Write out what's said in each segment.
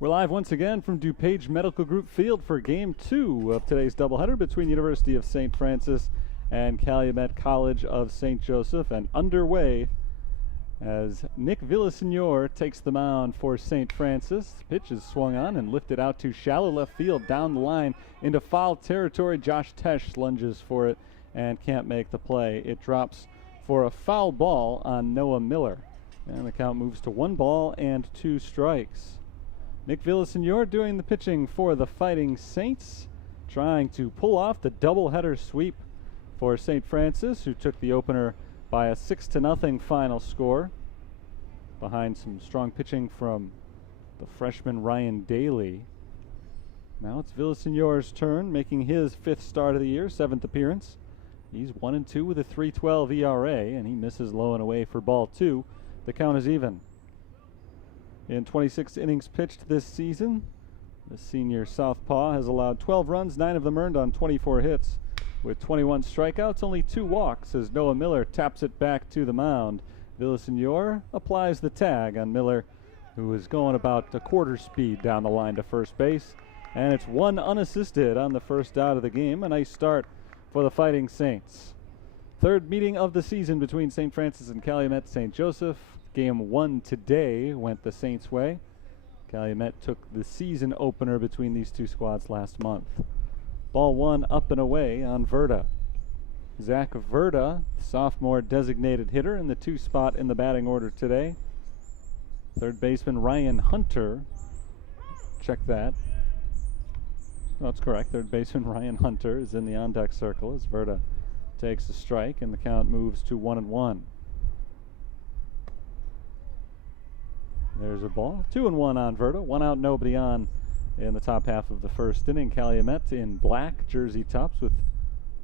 We're live once again from DuPage Medical Group Field for Game 2 of today's doubleheader between University of St. Francis and Calumet College of St. Joseph, and underway as Nick Villasenor takes the mound for St. Francis. Pitch is swung on and lifted out to shallow left field down the line into foul territory. Josh Tesh lunges for it and can't make the play. It drops for a foul ball on Noah Miller, and the count moves to 1-2 strikes. Nick Villasenor doing the pitching for the Fighting Saints, trying to pull off the doubleheader sweep for St. Francis, who took the opener by a 6-0 final score, behind some strong pitching from the freshman Ryan Daly. Now it's Villasenor's turn, making his 5th start of the year, 7th appearance. He's 1-2 with a 3.12 ERA, and he misses low and away for ball 2. The count is even. In 26 innings pitched this season, the senior southpaw has allowed 12 runs, 9 of them earned on 24 hits. With 21 strikeouts, only 2 walks as Noah Miller taps it back to the mound. Villasenor applies the tag on Miller, who is going about a quarter speed down the line to first base. And it's 1 unassisted on the first out of the game. A nice start for the Fighting Saints. Third meeting of the season between St. Francis and Calumet St. Joseph. Game 1 today went the Saints' way. Calumet took the season opener between these two squads last month. Ball 1 up and away on Verda. Zach Verda, sophomore designated hitter, in the 2 spot in the batting order today. Third baseman Ryan Hunter, check that. That's correct. Third baseman Ryan Hunter is in the on-deck circle as Verda takes a strike, and the count moves to 1-1. There's a ball. 2-1 on Verda. 1 out, nobody on in the top half of the first inning. Calumet in black jersey tops with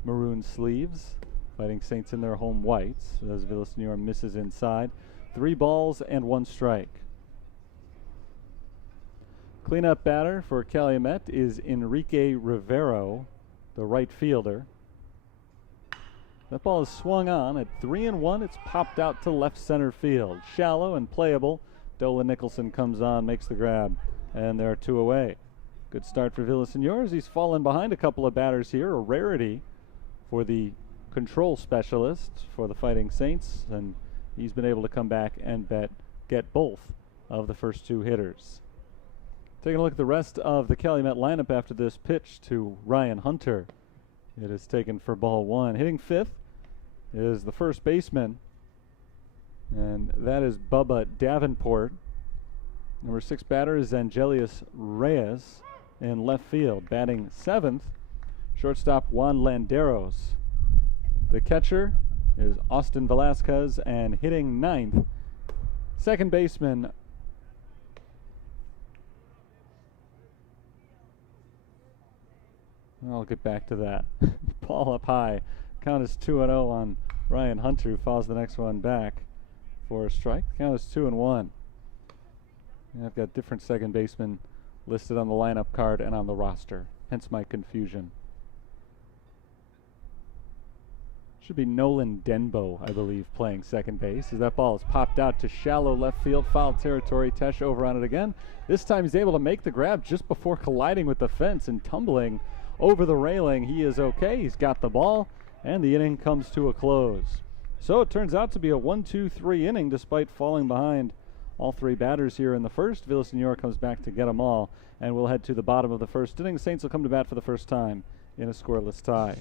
maroon sleeves. Fighting Saints in their home whites as Villasenor misses inside. 3 balls and 1 strike. Cleanup batter for Calumet is Enrique Rivero, the right fielder. That ball is swung on at 3-1. It's popped out to left center field. Shallow and playable. Dolan Nicholson comes on, makes the grab, and there are 2 away. Good start for Villasenor as he's fallen behind a couple of batters here, a rarity for the control specialist for the Fighting Saints, and he's been able to come back and get both of the first 2 hitters. Taking a look at the rest of the Calumet lineup after this pitch to Ryan Hunter. It is taken for ball 1. Hitting 5th is the first baseman, and that is Bubba Davenport. Number 6 batter is Angelius Reyes in left field. Batting 7th, shortstop Juan Landeros. The catcher is Austin Velasquez, and hitting 9th, second baseman I'll get back to that. Ball up high. Count is 2-0 on Ryan Hunter, who fouls the next one back for a strike. Count is 2-1. I've got different second basemen listed on the lineup card and on the roster, hence my confusion. Should be Nolan Denbo, I believe, playing second base, as that ball is popped out to shallow left field, foul territory. Tesh over on it again. This time he's able to make the grab just before colliding with the fence and tumbling over the railing. He is okay. He's got the ball, and the inning comes to a close. So it turns out to be a 1-2-3 inning despite falling behind all 3 batters here in the first. Villasenor comes back to get them all, and we'll head to the bottom of the first inning. Saints will come to bat for the first time in a scoreless tie.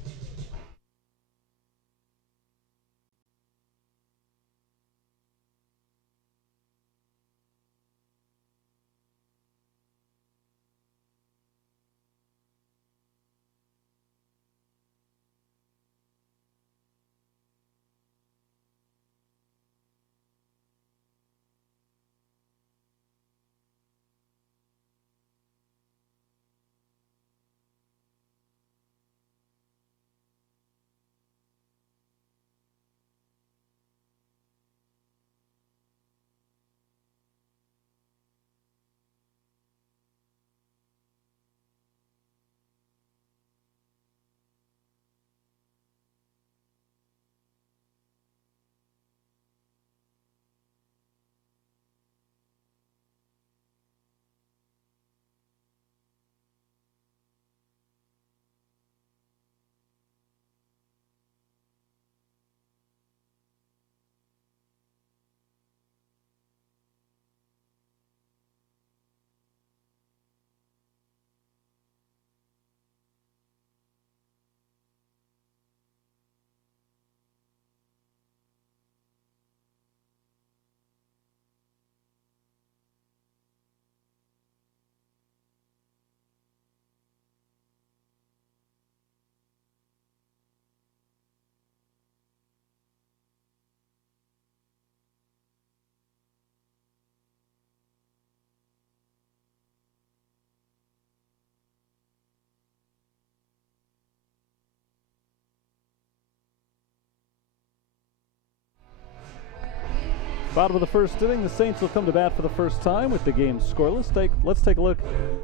Bottom of the first inning, the Saints will come to bat for the first time with the game scoreless. Let's take a look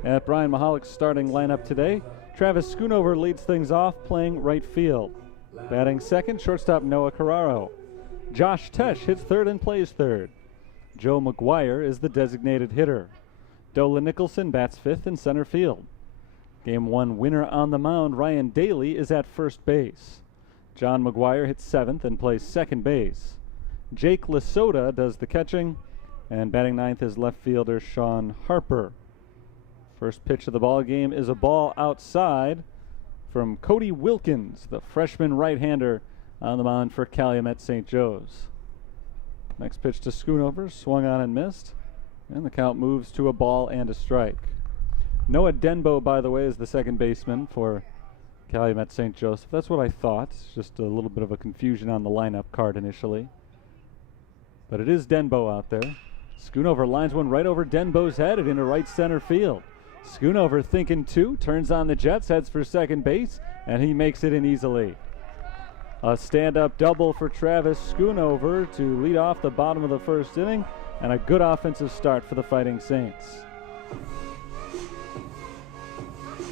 at Brian Mahalick's starting lineup today. Travis Schoonover leads things off, playing right field. Batting second, shortstop Noah Carraro. Josh Tesh hits third and plays third. Joe McGuire is the designated hitter. Dola Nicholson bats fifth in center field. Game 1 winner on the mound, Ryan Daly, is at first base. John McGuire hits seventh and plays second base. Jake Lasota does the catching, and batting ninth is left fielder Sean Harper. First pitch of the ball game is a ball outside from Cody Wilkins, the freshman right-hander on the mound for Calumet St. Joe's. Next pitch to Schoonover, swung on and missed, and the count moves to a ball and a strike. Noah Denbo, by the way, is the second baseman for Calumet St. Joseph. That's what I thought. It's just a little bit of a confusion on the lineup card initially. But it is Denbo out there. Schoonover lines one right over Denbo's head and into right center field. Schoonover thinking two, turns on the Jets, heads for second base, and he makes it in easily. A stand-up double for Travis Schoonover to lead off the bottom of the first inning, and a good offensive start for the Fighting Saints.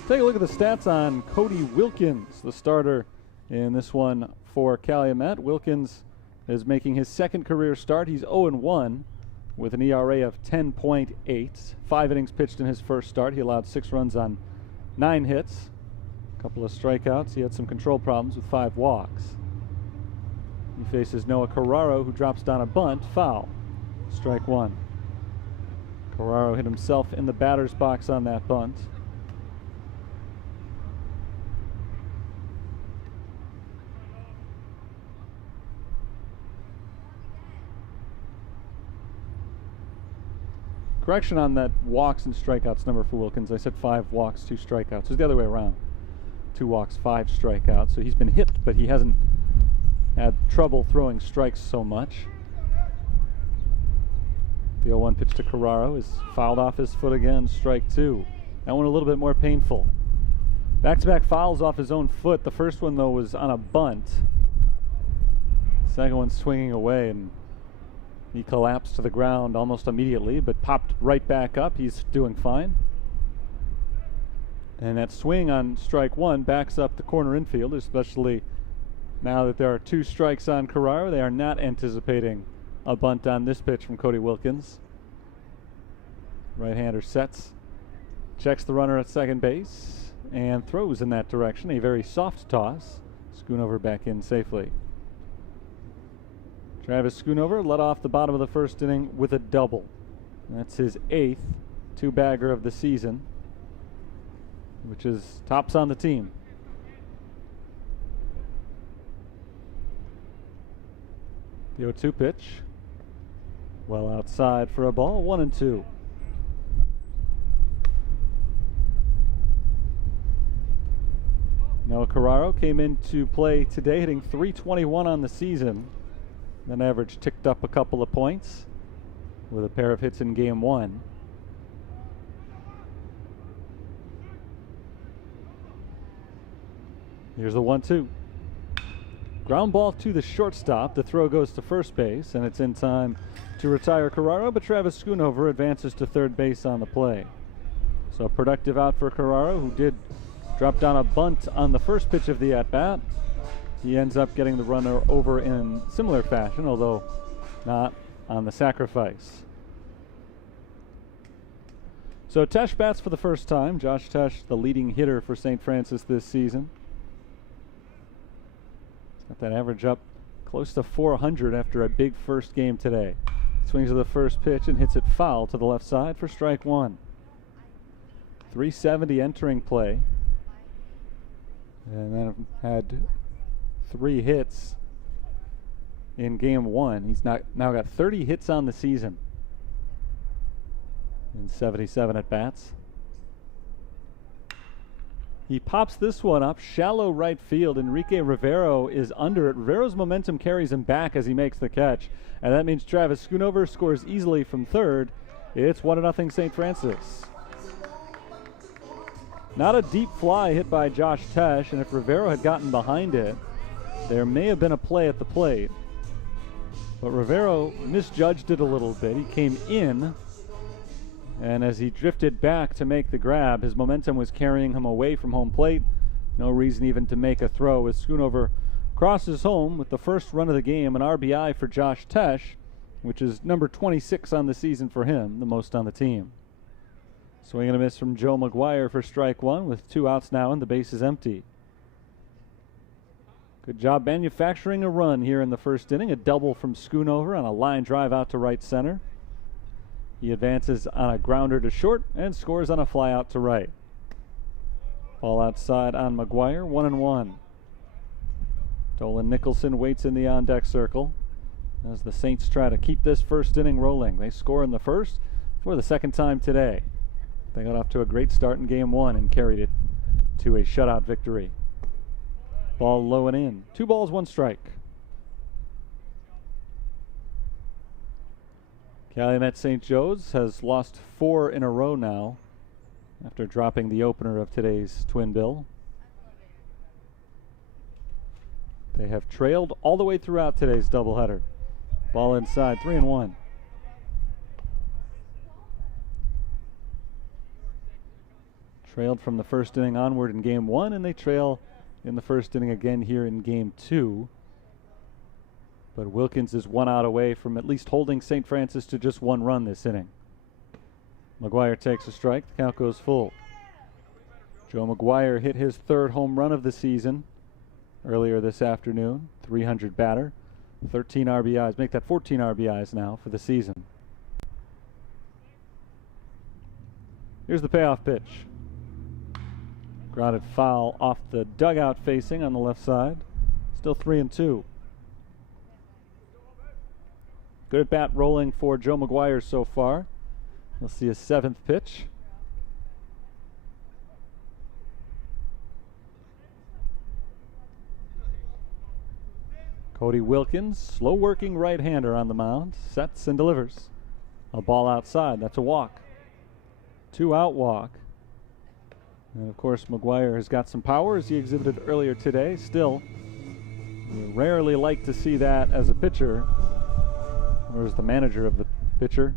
Take a look at the stats on Cody Wilkins, the starter in this one for Calumet. Wilkins is making his second career start. He's 0-1 with an ERA of 10.8. 5 innings pitched in his first start. He allowed 6 runs on 9 hits, a couple of strikeouts. He had some control problems with 5 walks. He faces Noah Carraro, who drops down a bunt, foul. Strike 1. Carraro hit himself in the batter's box on that bunt. Correction on that walks and strikeouts number for Wilkins. I said 5 walks, 2 strikeouts. It's the other way around. 2 walks, 5 strikeouts. So he's been hit, but he hasn't had trouble throwing strikes so much. The 0-1 pitch to Carraro is fouled off his foot again, strike 2. That one a little bit more painful. Back-to-back fouls off his own foot. The first one, though, was on a bunt. Second one swinging away, and he collapsed to the ground almost immediately, but popped right back up. He's doing fine. And that swing on strike 1 backs up the corner infield, especially now that there are 2 strikes on Carraro. They are not anticipating a bunt on this pitch from Cody Wilkins. Right-hander sets, checks the runner at second base, and throws in that direction. A very soft toss. Schoonover back in safely. Travis Schoonover led off the bottom of the first inning with a double. That's his 8th 2-bagger of the season, which is tops on the team. The 0-2 pitch, well outside for a ball, 1-2. Noah Carraro came into play today hitting .321 on the season. That average ticked up a couple of points with a pair of hits in game 1. Here's the 1-2. Ground ball to the shortstop. The throw goes to first base, and it's in time to retire Carraro, but Travis Schoonover advances to third base on the play. So a productive out for Carraro, who did drop down a bunt on the first pitch of the at-bat. He ends up getting the runner over in similar fashion, although not on the sacrifice. So Tesh bats for the first time. Josh Tesh, the leading hitter for St. Francis this season. Got that average up close to 400 after a big first game today. Swings to the first pitch and hits it foul to the left side for strike 1. 370 entering play. And then had 3 hits in game 1. He's now got 30 hits on the season in 77 at bats. He pops this one up, shallow right field. Enrique Rivero is under it. Rivero's momentum carries him back as he makes the catch, and that means Travis Schoonover scores easily from third. It's 1-0 St. Francis. Not a deep fly hit by Josh Tesh, and if Rivero had gotten behind it, there may have been a play at the plate. But Rivero misjudged it a little bit. He came in, and as he drifted back to make the grab, his momentum was carrying him away from home plate. No reason even to make a throw as Schoonover crosses home with the first run of the game, an RBI for Josh Tesh, which is number 26 on the season for him, the most on the team. Swing and a miss from Joe McGuire for strike one with 2 outs now and the base is empty. Good job manufacturing a run here in the first inning. A double from Schoonover on a line drive out to right center. He advances on a grounder to short and scores on a fly out to right. Ball outside on McGuire, 1-1. Dolan Nicholson waits in the on-deck circle as the Saints try to keep this first inning rolling. They score in the first for the second time today. They got off to a great start in game one and carried it to a shutout victory. Ball low and in. 2 balls, 1 strike. Calumet St. Joe's has lost 4 in a row now after dropping the opener of today's twin bill. They have trailed all the way throughout today's doubleheader. Ball inside, 3-1. Trailed from the first inning onward in game one, and they trail in the first inning again here in game two. But Wilkins is 1 out away from at least holding St. Francis to just 1 run this inning. McGuire takes a strike. The count goes full. Joe McGuire hit his 3rd home run of the season earlier this afternoon. 300 batter, 13 RBIs. Make that 14 RBIs now for the season. Here's the payoff pitch. Grounded foul off the dugout facing on the left side. Still 3-2. Good at bat rolling for Joe McGuire so far. We'll see a 7th pitch. Cody Wilkins, slow working right-hander on the mound, sets and delivers. A ball outside, that's a walk. 2-out walk. And of course McGuire has got some power as he exhibited earlier today. Still, you rarely like to see that as a pitcher, or as the manager of the pitcher.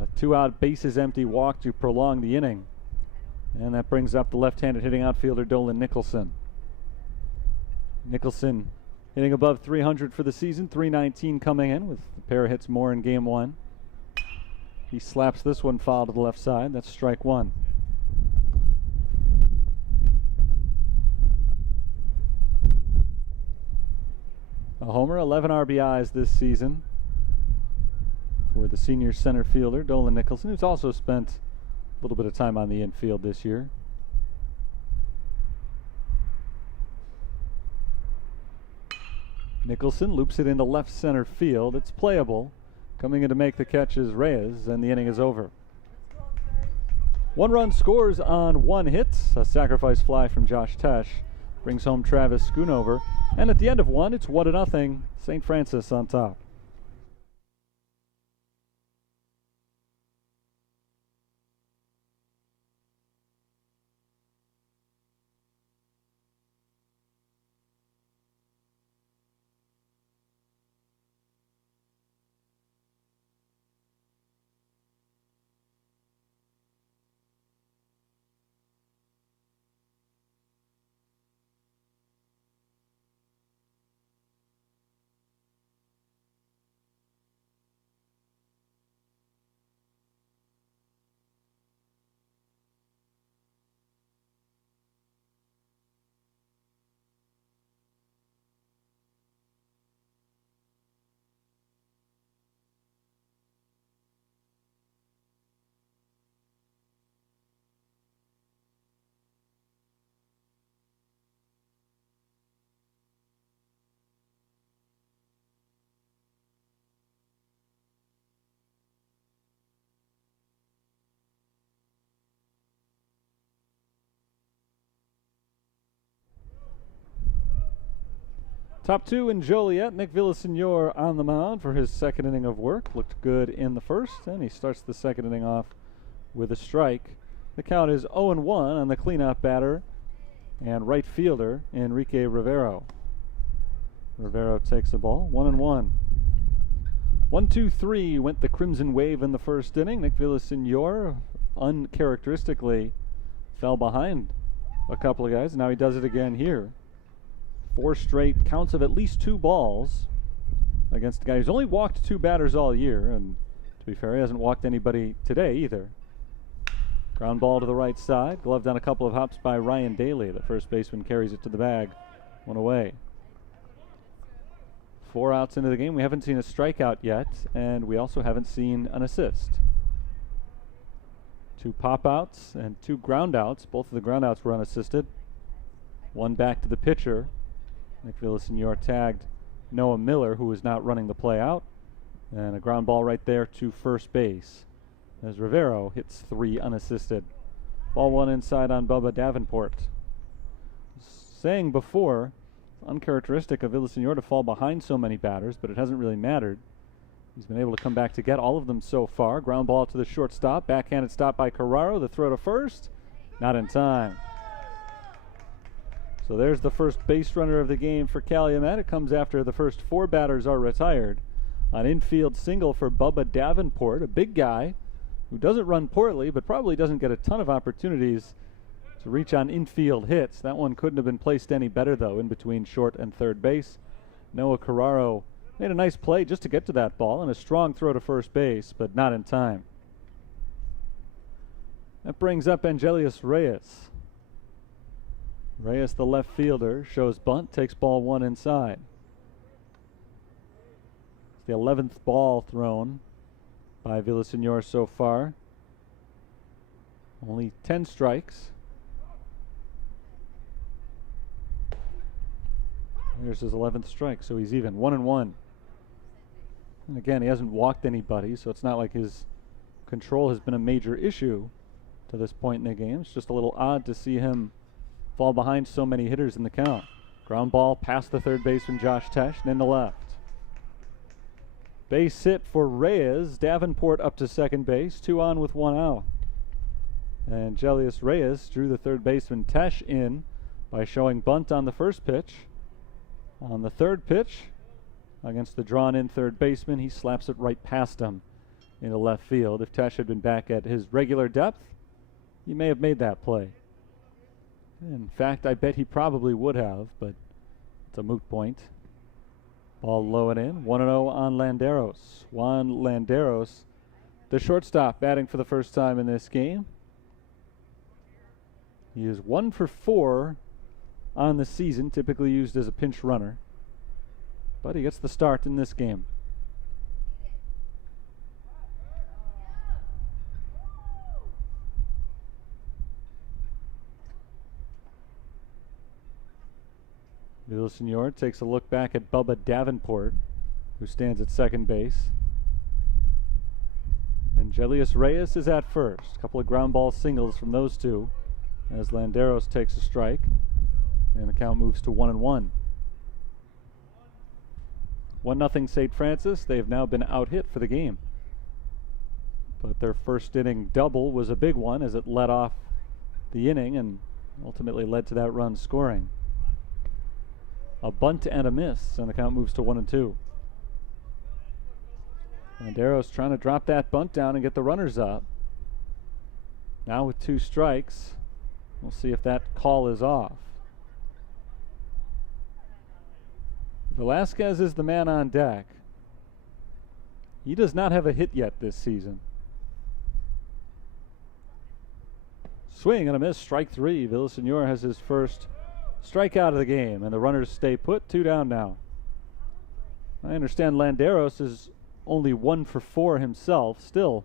A 2-out bases empty walk to prolong the inning. And that brings up the left-handed hitting outfielder Dolan Nicholson. Nicholson hitting above 300 for the season, 319 coming in with a pair of hits more in game one. He slaps this one foul to the left side. That's strike one. A homer, 11 RBIs this season for the senior center fielder, Dolan Nicholson, who's also spent a little bit of time on the infield this year. Nicholson loops it into left center field. It's playable. Coming in to make the catch is Reyes, and the inning is over. 1 run scores on 1 hit. A sacrifice fly from Josh Tesh brings home Travis Schoonover. And at the end of 1, it's 1-0. St. Francis on top. Top 2 in Joliet. Nick Villasenor on the mound for his 2nd inning of work. Looked good in the first, and he starts the 2nd inning off with a strike. The count is 0-1 on the cleanup batter and right fielder Enrique Rivero. Rivero takes the ball, 1-1. 1-2-3 went the Crimson Wave in the first inning. Nick Villasenor uncharacteristically fell behind a couple of guys. Now he does it again here. 4 straight counts of at least 2 balls against a guy who's only walked 2 batters all year, and to be fair, he hasn't walked anybody today either. Ground ball to the right side, gloved on a couple of hops by Ryan Daly. The first baseman carries it to the bag, 1 away. 4 outs into the game. We haven't seen a strikeout yet, and we also haven't seen an assist. 2 pop-outs and 2 ground-outs. Both of the ground-outs were unassisted. 1 back to the pitcher. Nick Villasenor tagged Noah Miller, who was not running the play out, and a ground ball right there to first base as Rivero hits 3 unassisted. Ball 1 inside on Bubba Davenport. Saying before, uncharacteristic of Villasenor to fall behind so many batters, but it hasn't really mattered. He's been able to come back to get all of them so far. Ground ball to the shortstop. Backhanded stop by Carraro. The throw to first. Not in time. So there's the first base runner of the game for Calumet. It comes after the first 4 batters are retired. An infield single for Bubba Davenport, a big guy who doesn't run poorly, but probably doesn't get a ton of opportunities to reach on infield hits. That one couldn't have been placed any better, though, in between short and third base. Noah Carraro made a nice play just to get to that ball, and a strong throw to first base, but not in time. That brings up Angelius Reyes. Reyes, the left fielder, shows bunt, takes ball 1 inside. It's the 11th ball thrown by Villasenor so far. Only 10 strikes. Here's his 11th strike, so he's even, 1-1. And again, he hasn't walked anybody, so it's not like his control has been a major issue to this point in the game. It's just a little odd to see him fall behind so many hitters in the count. Ground ball past the third baseman Josh Tesh and in the left. Base hit for Reyes. Davenport up to second base, 2 on with 1 out. And Angelius Reyes drew the third baseman Tesh in by showing bunt on the first pitch. On the third pitch, against the drawn-in third baseman, he slaps it right past him into left field. If Tesh had been back at his regular depth, he may have made that play. In fact, I bet he probably would have, but it's a moot point. Ball low and in, 1-0 on Landeros. Juan Landeros, the shortstop, batting for the first time in this game. He is 1 for 4 on the season, typically used as a pinch runner, but he gets the start in this game. Villasenor takes a look back at Bubba Davenport, who stands at second base. Angelius Reyes is at first. A couple of ground ball singles from those two as Landeros takes a strike. And the count moves to 1-1. 1-0 St. Francis. They have now been out-hit for the game. But their first inning double was a big one as it led off the inning and ultimately led to that run scoring. A bunt and a miss, and the count moves to 1-2. Landeros trying to drop that bunt down and get the runners up. Now with 2 strikes, we'll see if that call is off. Velasquez is the man on deck. He does not have a hit yet this season. Swing and a miss, strike 3. Villasenor has his first strikeout of the game, and the runners stay put, 2 down now. I understand Landeros is only 1 for 4 himself. Still,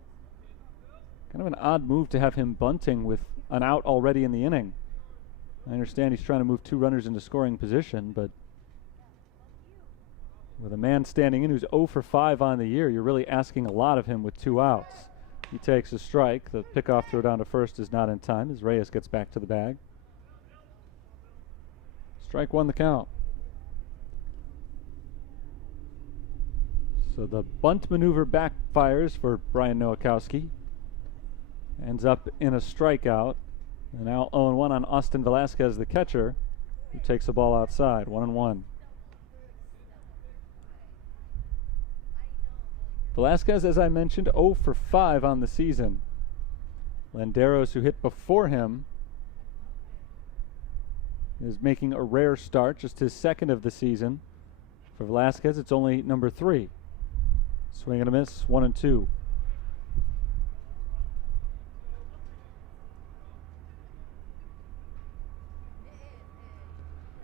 kind of an odd move to have him bunting with an out already in the inning. I understand he's trying to move 2 runners into scoring position, but with a man standing in who's 0 for 5 on the year, you're really asking a lot of him with 2 outs. He takes a strike. The pickoff throw down to first is not in time as Reyes gets back to the bag. Strike 1 the count. So the bunt maneuver backfires for Brian Nowakowski. Ends up in a strikeout. And now 0-1 on Austin Velasquez, the catcher, who takes the ball outside, 1-1. Velasquez, as I mentioned, 0 for 5 on the season. Landeros, who hit before him, is making a rare start, just his second of the season. For Velasquez, it's only number 3. Swing and a miss, 1-2.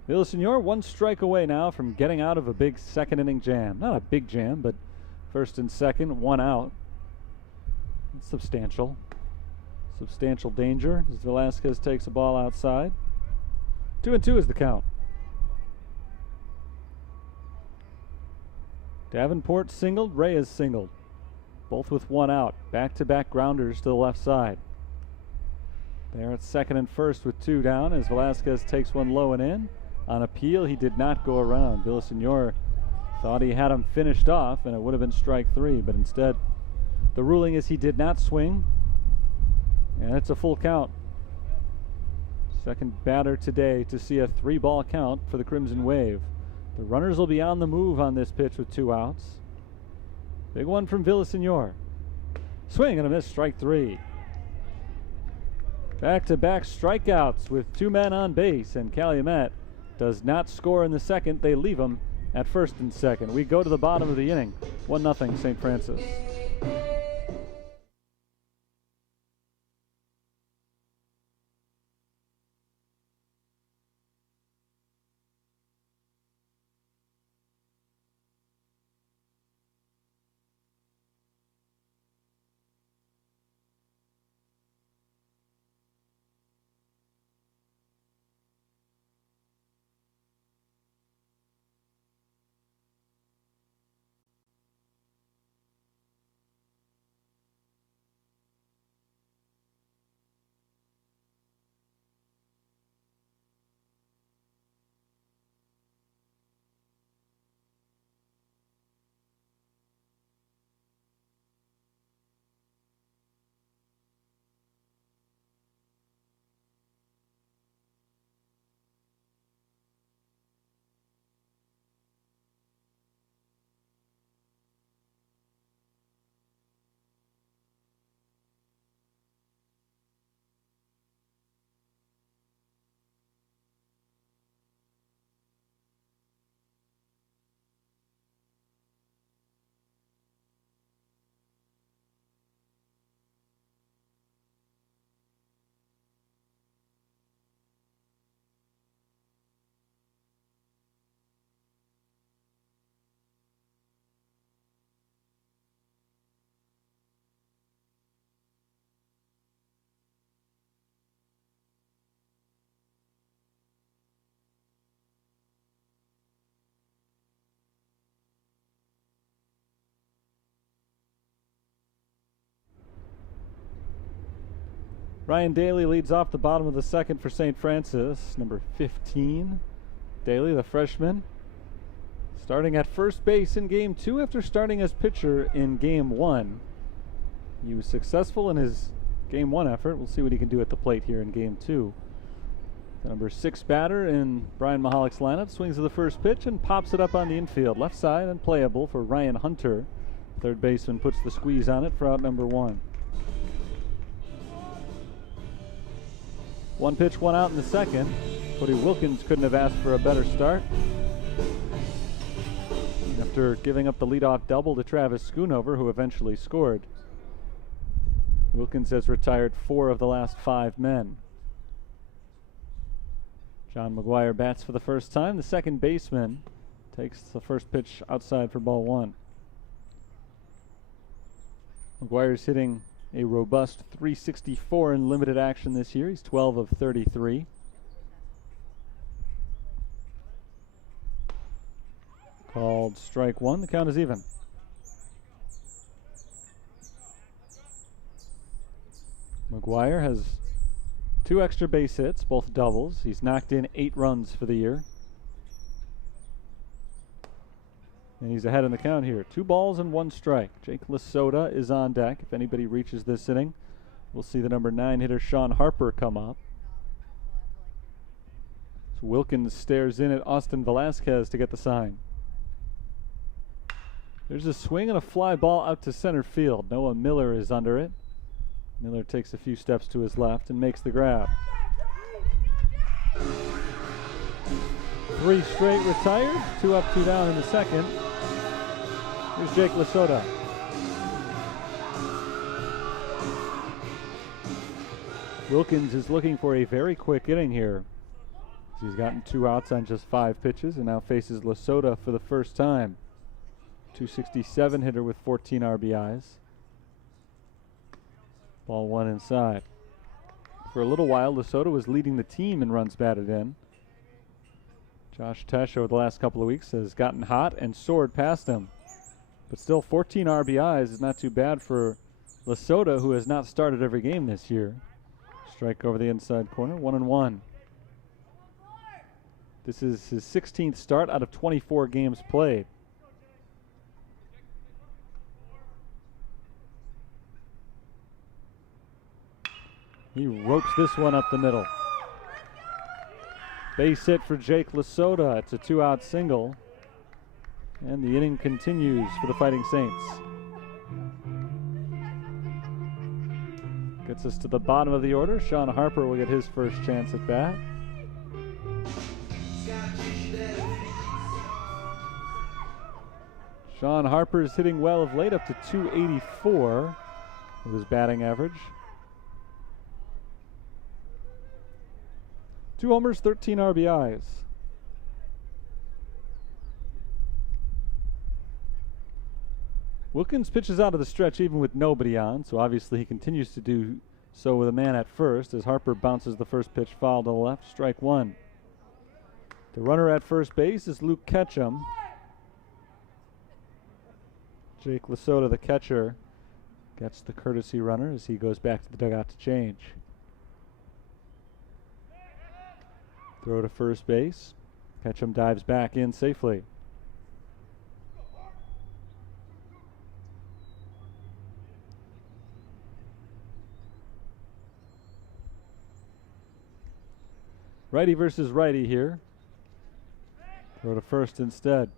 Villasenor 1 strike away now from getting out of a big second inning jam. Not a big jam, but first and second, 1 out. That's substantial. Substantial danger as Velasquez takes a ball outside. 2-2 is the count. Davenport singled, Reyes singled. Both with 1 out. Back-to-back grounders to the left side. There at second and first with 2 down as Velasquez takes one low and in. On appeal, he did not go around. Villasenor thought he had him finished off and it would have been strike 3, but instead the ruling is he did not swing, and it's a full count. Second batter today to see a 3-ball count for the Crimson Wave. The runners will be on the move on this pitch with 2 outs. Big one from Villasenor. Swing and a miss, strike 3. Back-to-back strikeouts with 2 men on base, and Calumet does not score in the second. They leave him at first and second. We go to the bottom of the inning. 1-0 St. Francis. Ryan Daly leads off the bottom of the second for St. Francis, number 15. Daly, the freshman, starting at first base in Game 2 after starting as pitcher in Game 1. He was successful in his Game 1 effort. We'll see what he can do at the plate here in Game 2. The number 6 batter in Brian Mahalik lineup swings to the first pitch and pops it up on the infield. Left side and playable for Ryan Hunter. Third baseman puts the squeeze on it for out number 1. 1 pitch, 1 out in the second. Cody Wilkins couldn't have asked for a better start. After giving up the leadoff double to Travis Schoonover, who eventually scored, Wilkins has retired 4 of the last 5 men. John McGuire bats for the first time. The second baseman takes the first pitch outside for ball 1. McGuire's hitting a robust .364 in limited action this year. He's 12 of 33. Called strike 1. The count is even. McGuire has 2 extra base hits, both doubles. He's knocked in 8 runs for the year. And he's ahead in the count here. 2 balls and 1 strike. Jake Lasota is on deck. If anybody reaches this inning, we'll see the number 9 hitter Sean Harper come up. So Wilkins stares in at Austin Velasquez to get the sign. There's a swing and a fly ball out to center field. Noah Miller is under it. Miller takes a few steps to his left and makes the grab. 3 straight retired. 2 up, 2 down in the second. Here's Jake Lasota. Wilkins is looking for a very quick inning here. He's gotten 2 outs on just 5 pitches and now faces Lasota for the first time. 267 hitter with 14 RBIs. Ball 1 inside. For a little while, Lasota was leading the team in runs batted in. Josh Tesh over the last couple of weeks has gotten hot and soared past him. But still, 14 RBIs is not too bad for Lasota, who has not started every game this year. Strike over the inside corner, 1-1. This is his 16th start out of 24 games played. He ropes this one up the middle. Base hit for Jake Lasota. It's a 2-out single. And the inning continues for the Fighting Saints. Gets us to the bottom of the order. Sean Harper will get his first chance at bat. Sean Harper is hitting well of late, up to 284 with his batting average. 2 homers, 13 RBIs. Wilkins pitches out of the stretch even with nobody on, so obviously he continues to do so with a man at first as Harper bounces the first pitch foul to the left, strike 1. The runner at first base is Luke Ketchum. Jake Lasota, the catcher, gets the courtesy runner as he goes back to the dugout to change. Throw to first base. Ketchum dives back in safely. Righty versus righty here. Throw to first instead.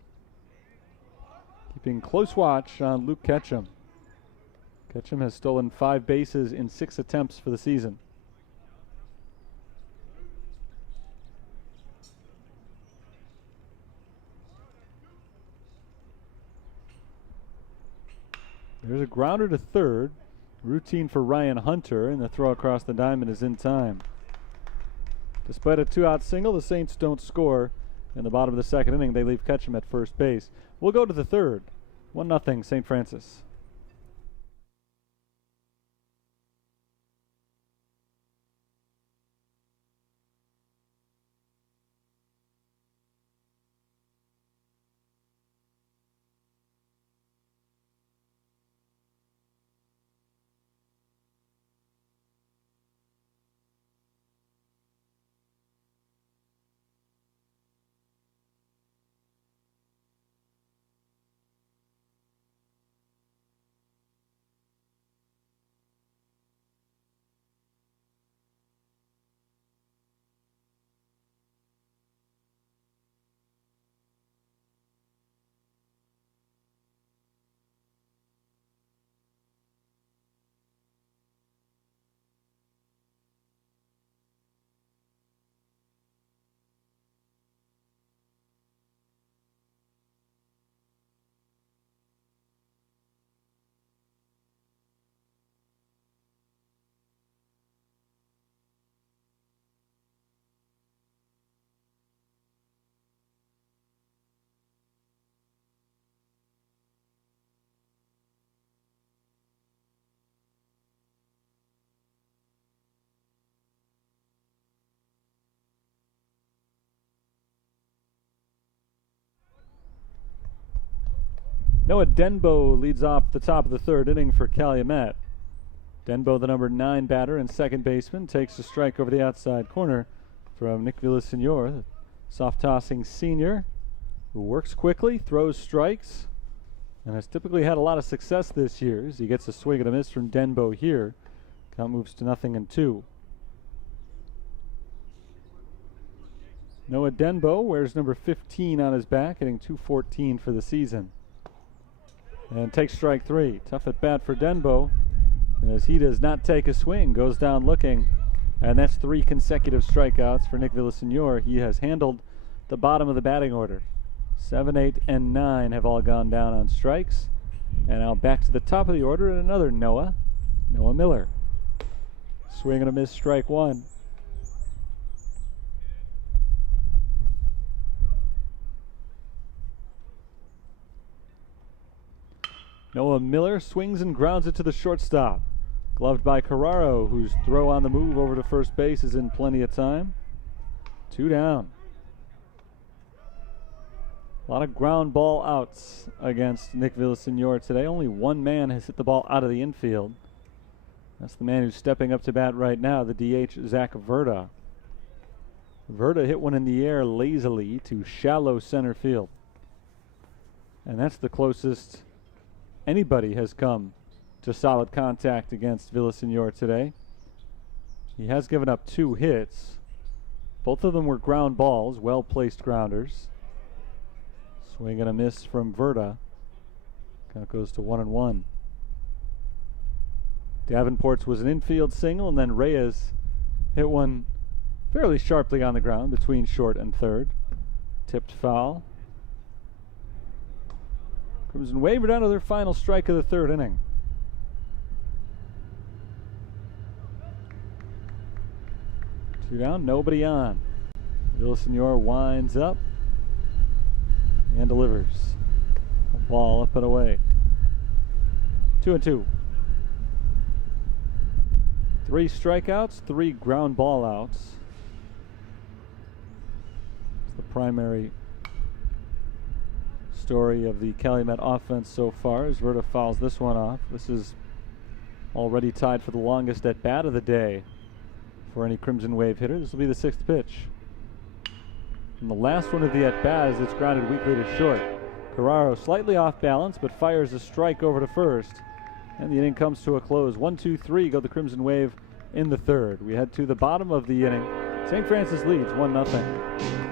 Keeping close watch on Luke Ketchum. Ketchum has stolen 5 bases in 6 attempts for the season. There's a grounder to third. Routine for Ryan Hunter, and the throw across the diamond is in time. Despite a 2-out single, the Saints don't score. In the bottom of the second inning, they leave Ketchum at first base. We'll go to the third. 1-0 St. Francis. Noah Denbo leads off the top of the third inning for Calumet. Denbo, the number 9 batter and second baseman, takes a strike over the outside corner from Nick Villasenor, the soft-tossing senior, who works quickly, throws strikes, and has typically had a lot of success this year as he gets a swing and a miss from Denbo here. Count moves to 0-2. Noah Denbo wears number 15 on his back, hitting .214 for the season. and takes strike 3. Tough at bat for Denbo, as he does not take a swing, goes down looking, and that's 3 consecutive strikeouts for Nick Villasenor. He has handled the bottom of the batting order. 7, 8, and 9 have all gone down on strikes. And now back to the top of the order, and another Noah Miller. Swing and a miss, strike 1. Noah Miller swings and grounds it to the shortstop. Gloved by Carraro, whose throw on the move over to first base is in plenty of time. 2 down. A lot of ground ball outs against Nick Villasenor today. Only one man has hit the ball out of the infield. That's the man who's stepping up to bat right now, the DH, Zach Verda. Verda hit one in the air lazily to shallow center field. And that's the closest anybody has come to solid contact against Villasenor today. He has given up 2 hits. Both of them were ground balls, well-placed grounders. Swing and a miss from Verda. Count goes to 1-1. Davenport's was an infield single, and then Reyes hit one fairly sharply on the ground between short and third. Tipped foul. Crimson Wave are down to their final strike of the 3rd inning. Two down, nobody on. Villasenor winds up and delivers. A ball up and away. 2-2. 3 strikeouts, 3 ground ball outs. It's the primary story of the Calumet offense so far, as Verda fouls this one off. This is already tied for the longest at bat of the day for any Crimson Wave hitter. This will be the 6th pitch. And the last one of the at-bat as it's grounded weakly to short. Carraro slightly off balance, but fires a strike over to first. And the inning comes to a close. 1-2-3 go the Crimson Wave in the 3rd. We head to the bottom of the inning. St. Francis leads 1-0.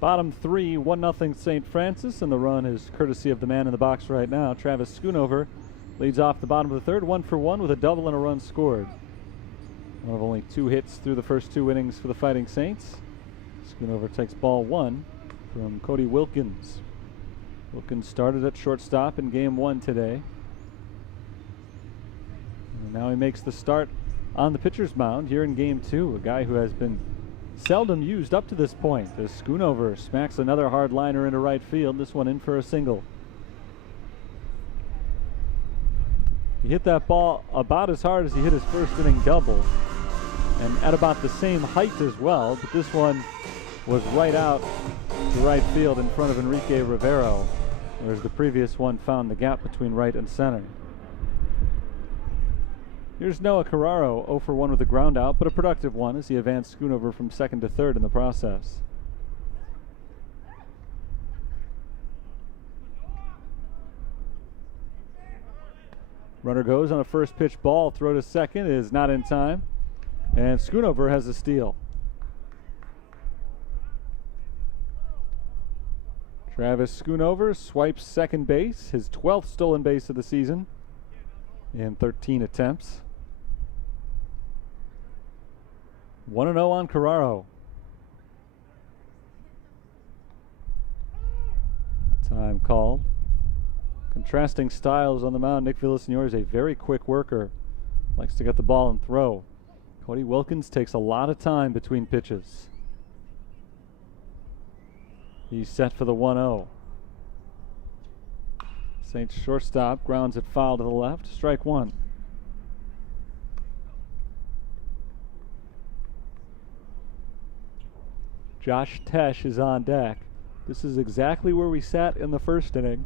Bottom 3, 1-0 St. Francis, and the run is courtesy of the man in the box right now. Travis Schoonover leads off the bottom of the 3rd, 1 for 1 with a double and a run scored. One of only 2 hits through the first 2 innings for the Fighting Saints. Schoonover takes ball 1 from Cody Wilkins. Wilkins started at shortstop in game 1 today. And now he makes the start on the pitcher's mound here in game 2, a guy who has been seldom used up to this point, as Schoonover smacks another hard liner into right field, this one in for a single. He hit that ball about as hard as he hit his first inning double, and at about the same height as well, but this one was right out to right field in front of Enrique Rivero, whereas the previous one found the gap between right and center. Here's Noah Carraro, 0 for 1 with a ground out, but a productive one as he advanced Schoonover from 2nd to 3rd in the process. Runner goes on a first pitch ball. Throw to second is not in time. And Schoonover has a steal. Travis Schoonover swipes second base, his 12th stolen base of the season in 13 attempts. 1-0 on Carraro. Time called. Contrasting styles on the mound. Nick Villasenor is a very quick worker. Likes to get the ball and throw. Cody Wilkins takes a lot of time between pitches. He's set for the 1-0. Saints shortstop grounds it foul to the left. Strike one. Josh Tesh is on deck. This is exactly where we sat in the first inning.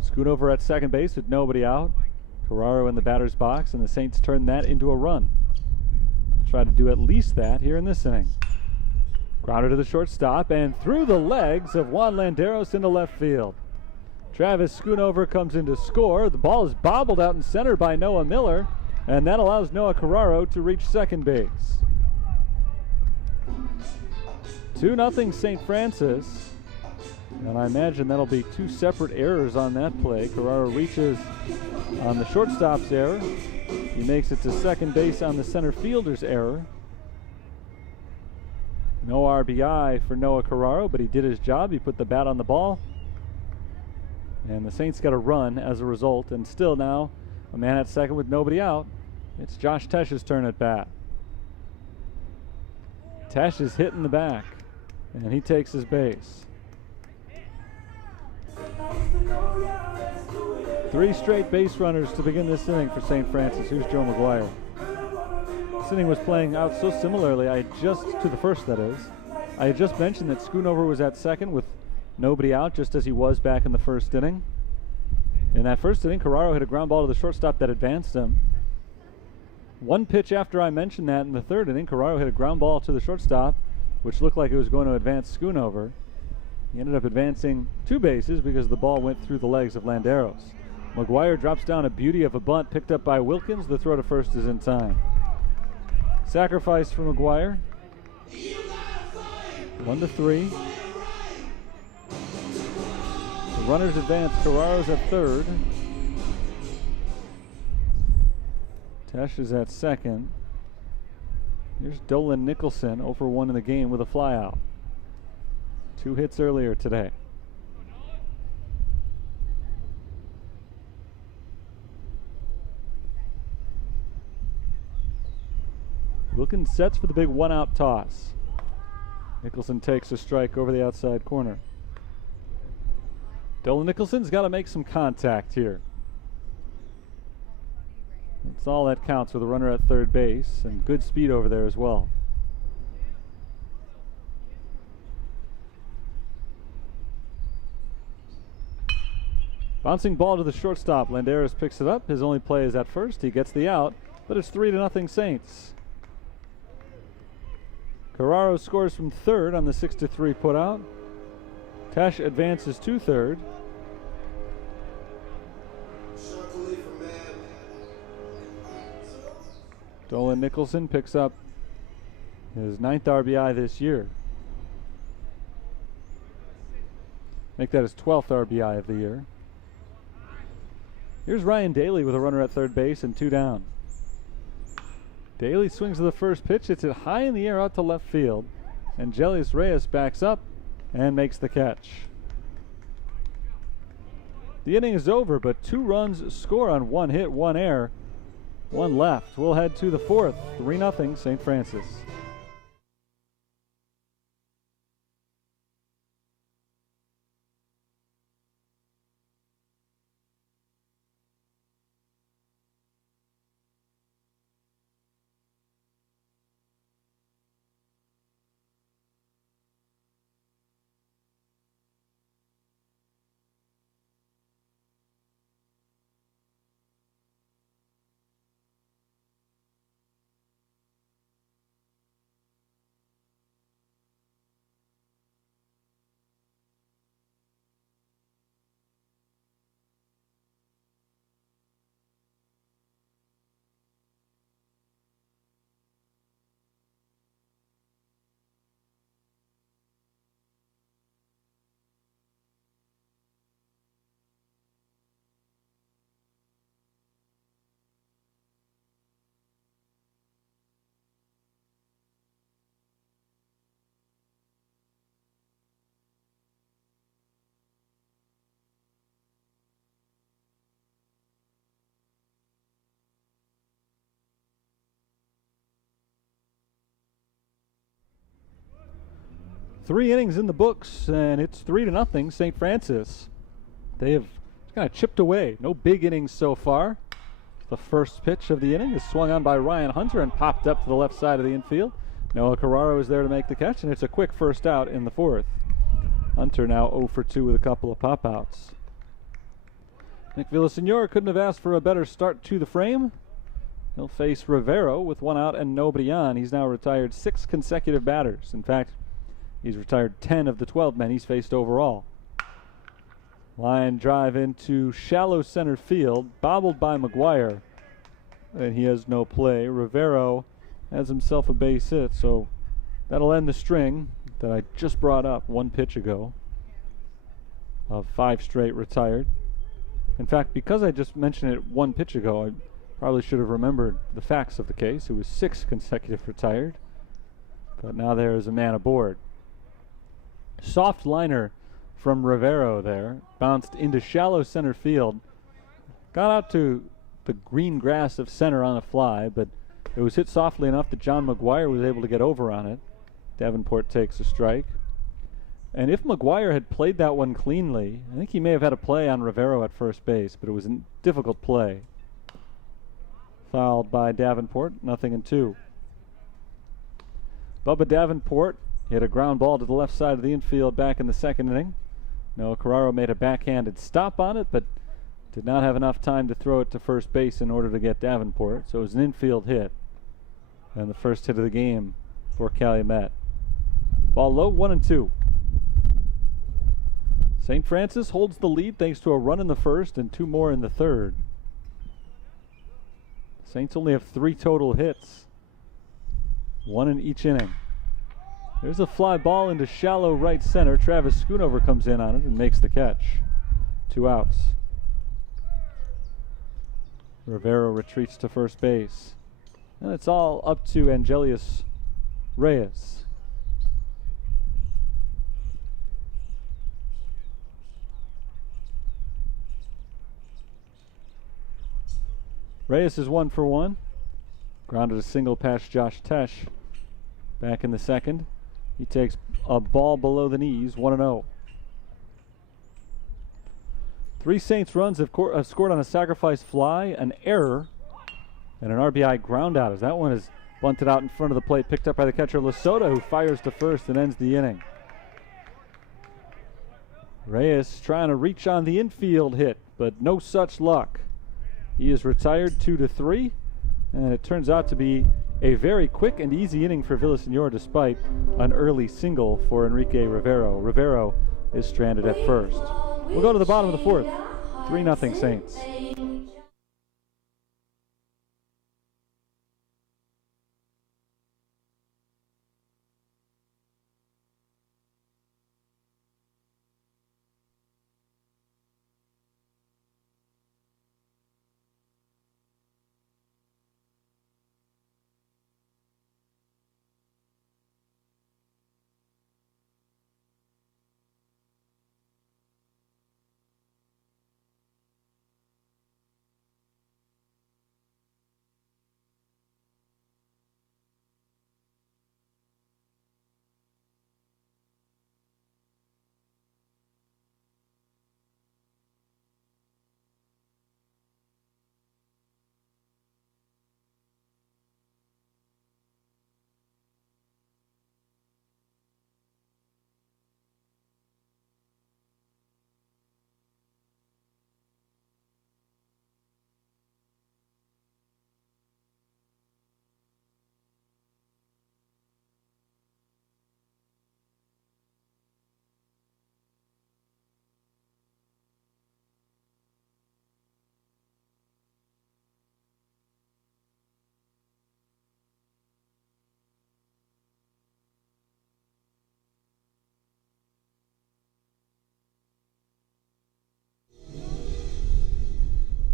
Schoonover at second base with nobody out. Carraro in the batter's box, and the Saints turn that into a run. Try to do at least that here in this inning. Grounder to the shortstop and through the legs of Juan Landeros into left field. Travis Schoonover comes in to score. The ball is bobbled out in center by Noah Miller, and that allows Noah Carraro to reach second base. 2-0 St. Francis. And I imagine that'll be two separate errors on that play. Carraro reaches on the shortstop's error. He makes it to second base on the center fielder's error. No RBI for Noah Carraro, but he did his job. He put the bat on the ball. And the Saints got a run as a result. And still now, a man at second with nobody out. It's Josh Tesh's turn at bat. Tesh is hit in the back, and he takes his base. 3 straight base runners to begin this inning for St. Francis. Here's Joe McGuire. This inning was playing out so similarly. To the first, that is. I had just mentioned that Schoonover was at second with nobody out, just as he was back in the first inning. In that first inning, Carraro hit a ground ball to the shortstop that advanced him. One pitch after I mentioned that in the third inning, Carraro hit a ground ball to the shortstop, which looked like it was going to advance Schoonover. He ended up advancing 2 bases because the ball went through the legs of Landeros. McGuire drops down a beauty of a bunt picked up by Wilkins. The throw to first is in time. Sacrifice for McGuire. 1-3. The runners advance. Carraro's at third. Tesh is at second. Here's Dolan Nicholson, 0 for 1 in the game with a flyout. 2 hits earlier today. Wilkins sets for the big 1-out toss. Nicholson takes a strike over the outside corner. Dolan Nicholson's got to make some contact here. That's all that counts with a runner at third base, and good speed over there as well. Bouncing ball to the shortstop. Landeros picks it up. His only play is at first. He gets the out, but it's 3-0 Saints. Carraro scores from third on the 6-3 putout. Tesh advances to third. Dolan Nicholson picks up his 9th RBI this year. Make that his 12th RBI of the year. Here's Ryan Daly with a runner at third base and 2 down. Daly swings to the first pitch. Hits it high in the air out to left field. And Jelius Reyes backs up and makes the catch. The inning is over, but 2 runs score on 1 hit, 1 error. 1 left. We'll head to the 4th. 3-0 St. Francis. 3 innings in the books, and it's 3-0 St. Francis. They have kind of chipped away. No big innings so far. The first pitch of the inning is swung on by Ryan Hunter and popped up to the left side of the infield. Noah Carraro is there to make the catch, and it's a quick first out in the 4th. Hunter now 0 for 2 with a couple of pop-outs. Nick Villasenor couldn't have asked for a better start to the frame. He'll face Rivero with 1 out and nobody on. He's now retired 6 consecutive batters. In fact, he's retired 10 of the 12 men he's faced overall. Line drive into shallow center field, bobbled by McGuire, and he has no play. Rivero has himself a base hit, so that'll end the string that I just brought up 1 pitch ago of 5 straight retired. In fact, because I just mentioned it 1 pitch ago, I probably should have remembered the facts of the case. It was 6 consecutive retired, but now there is a man aboard. Soft liner from Rivero there, bounced into shallow center field, got out to the green grass of center on a fly, but it was hit softly enough that John McGuire was able to get over on it. Davenport takes a strike. And if McGuire had played that one cleanly, I think he may have had a play on Rivero at first base, but it was a difficult play. Fouled by Davenport, 0-2. Bubba Davenport hit a ground ball to the left side of the infield back in the 2nd inning. Noah Carraro made a backhanded stop on it, but did not have enough time to throw it to first base in order to get Davenport, so it was an infield hit. And the first hit of the game for Calumet. Ball low, 1-2. St. Francis holds the lead thanks to a run in the 1st and 2 more in the 3rd. Saints only have 3 total hits, 1 in each inning. There's a fly ball into shallow right center. Travis Schoonover comes in on it and makes the catch. 2 outs. Rivero retreats to first base. And it's all up to Angelius Reyes. Reyes is 1 for 1. Grounded a single past Josh Tesh back in the 2nd. He takes a ball below the knees, 1-0. 3 Saints runs have scored on a sacrifice fly, an error, and an RBI ground out, as that one is bunted out in front of the plate, picked up by the catcher Lasota, who fires to first and ends the inning. Reyes trying to reach on the infield hit, but no such luck. He is retired 2-3, and it turns out to be a very quick and easy inning for Villasenor despite an early single for Enrique Rivero. Rivero is stranded at first. We'll go to the bottom of the 4th. 3-0 Saints.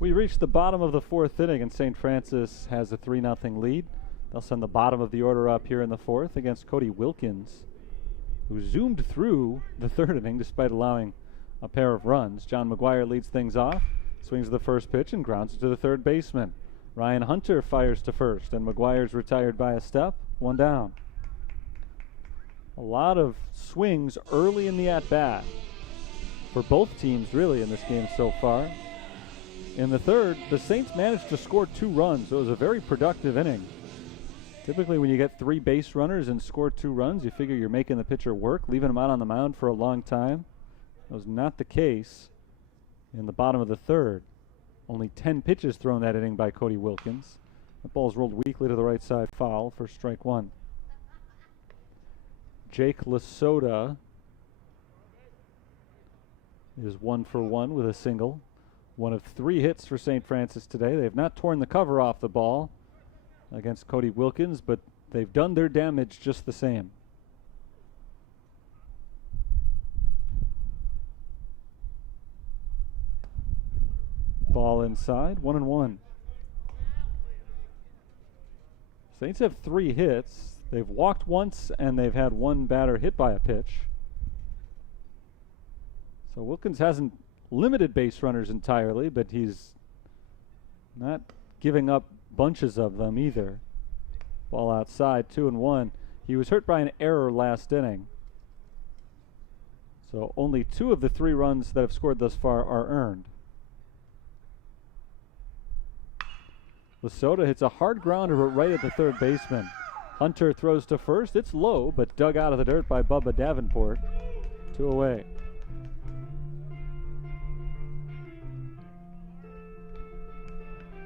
We reached the bottom of the 4th inning, and St. Francis has a 3-0 lead. They'll send the bottom of the order up here in the 4th against Cody Wilkins, who zoomed through the 3rd inning despite allowing a pair of runs. John McGuire leads things off, swings the first pitch and grounds it to the 3rd baseman. Ryan Hunter fires to first, and McGuire's retired by a step, 1 down. A lot of swings early in the at-bat for both teams, really, in this game so far. In the third, the Saints managed to score 2 runs, so it was a very productive inning. Typically, when you get 3 base runners and score 2 runs, you figure you're making the pitcher work, leaving him out on the mound for a long time. That was not the case in the bottom of the third. Only 10 pitches thrown that inning by Cody Wilkins. The ball's rolled weakly to the right side, foul for strike 1. Jake Lasota is 1 for 1 with a single. 1 of 3 hits for St. Francis today. They have not torn the cover off the ball against Cody Wilkins, but they've done their damage just the same. Ball inside, 1-1. Saints have 3 hits. They've walked once and they've had 1 batter hit by a pitch. So Wilkins hasn't limited base runners entirely, but he's not giving up bunches of them either. Ball outside, 2-1. He was hurt by an error last inning. So only 2 of the 3 runs that have scored thus far are earned. Lasota hits a hard grounder right at the third baseman. Hunter throws to first. It's low, but dug out of the dirt by Bubba Davenport. 2 away.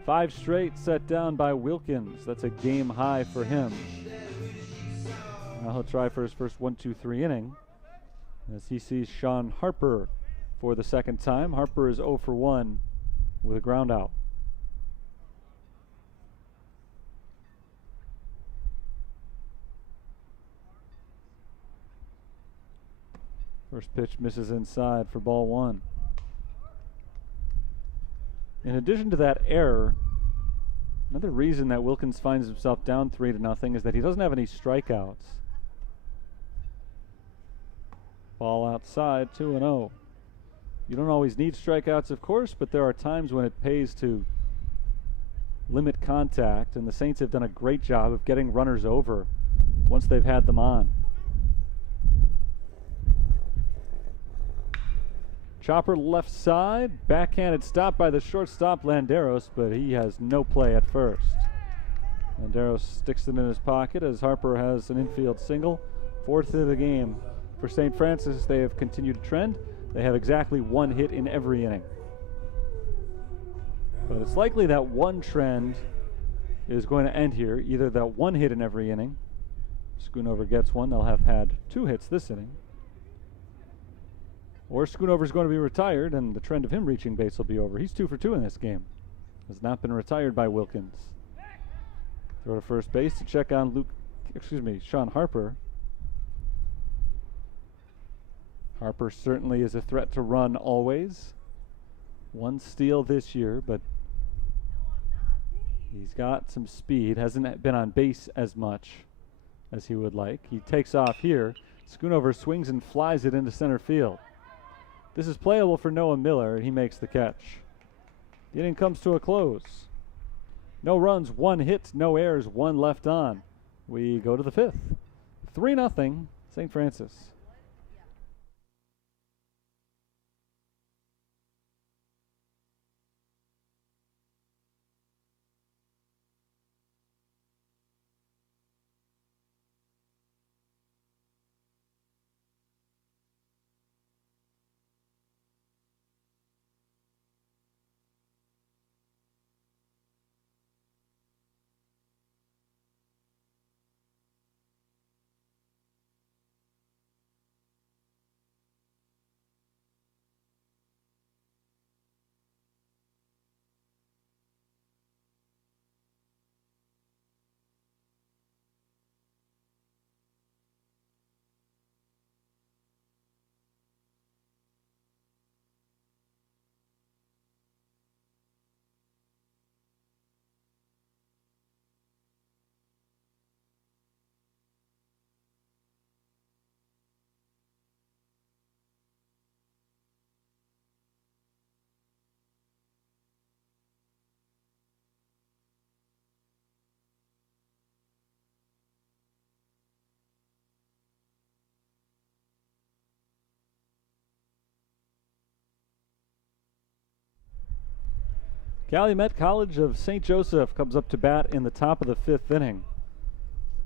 Five straight set down by Wilkins. That's a game high for him. Now he'll try for his first 1-2-3 inning as he sees Sean Harper for the second time. Harper is 0 for 1 with a ground out. First pitch misses inside for ball 1. In addition to that error, another reason that Wilkins finds himself down 3-0 is that he doesn't have any strikeouts. Ball outside, 2-0. You don't always need strikeouts, of course, but there are times when it pays to limit contact, and the Saints have done a great job of getting runners over once they've had them on. Chopper left side, backhanded stop by the shortstop Landeros, but he has no play at first. Landeros sticks it in his pocket as Harper has an infield single. 4th of the game for St. Francis. They have continued to trend. They have exactly 1 hit in every inning. But it's likely that one trend is going to end here. Either that 1 hit in every inning, Schoonover gets 1, they'll have had 2 hits this inning, or Schoonover's going to be retired and the trend of him reaching base will be over. He's 2 for 2 in this game. Has not been retired by Wilkins. Throw to first base to check on Sean Harper. Harper certainly is a threat to run always. 1 steal this year, but he's got some speed. Hasn't been on base as much as he would like. He takes off here. Schoonover swings and flies it into center field. This is playable for Noah Miller, and he makes the catch. The inning comes to a close. No runs, 1 hit, no errors, 1 left on. We go to the 5th. 3-0, St. Francis. Calumet College of St. Joseph comes up to bat in the top of the 5th inning.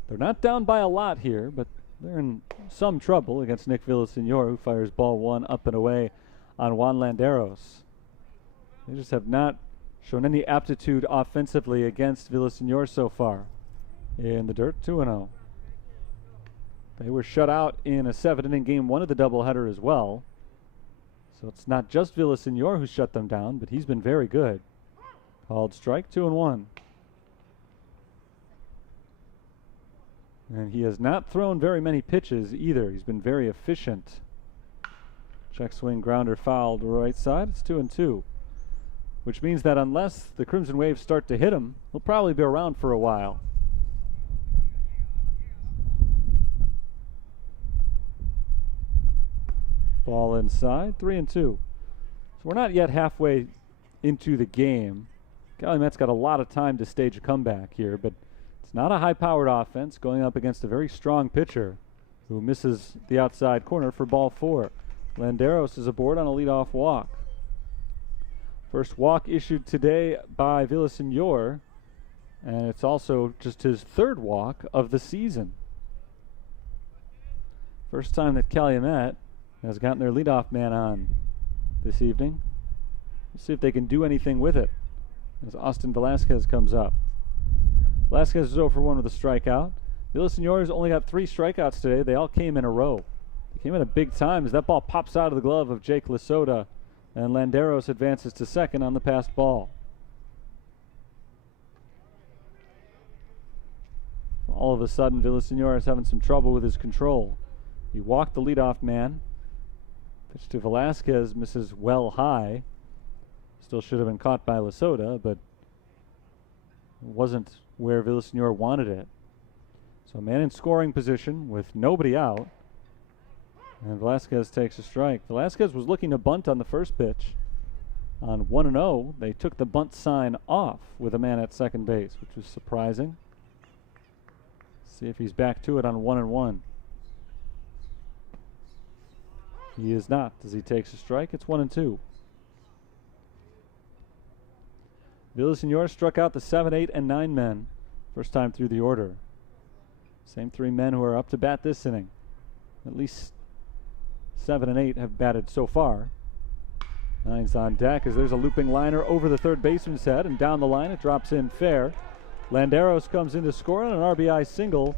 They're not down by a lot here, but they're in some trouble against Nick Villasenor, who fires ball 1 up and away on Juan Landeros. They just have not shown any aptitude offensively against Villasenor so far. In the dirt, 2-0. They were shut out in a 7-inning game 1 of the doubleheader as well. So it's not just Villasenor who shut them down, but he's been very good. Called strike, 2-1. And he has not thrown very many pitches either. He's been very efficient. Check swing grounder fouled right side. It's 2-2. Which means that unless the Crimson Waves start to hit him, he'll probably be around for a while. Ball inside, 3-2. So we're not yet halfway into the game. Calumet's got a lot of time to stage a comeback here, but it's not a high-powered offense going up against a very strong pitcher who misses the outside corner for ball 4. Landeros is aboard on a leadoff walk. First walk issued today by Villasenor, and it's also just his 3rd walk of the season. First time that Calumet has gotten their leadoff man on this evening. Let's see if they can do anything with it as Austin Velasquez comes up. Velasquez is 0 for 1 with a strikeout. Villasenor's only got 3 strikeouts today. They all came in a row. They came in a big time as that ball pops out of the glove of Jake Lasota, and Landeros advances to second on the passed ball. All of a sudden, Villasenor is having some trouble with his control. He walked the leadoff man. Pitch to Velasquez misses well high. Still should have been caught by Lasota, but it wasn't where Villasenor wanted it. So a man in scoring position with nobody out. And Velasquez takes a strike. Velasquez was looking to bunt on the first pitch. On 1-0, they took the bunt sign off with a man at second base, which was surprising. See if he's back to it on 1-1. He is not as he takes a strike. It's 1-2. Villasenor struck out the 7, 8, and 9 men first time through the order. Same 3 men who are up to bat this inning. At least 7 and 8 have batted so far. 9's on deck as there's a looping liner over the third baseman's head, and down the line it drops in fair. Landeros comes in to score on an RBI single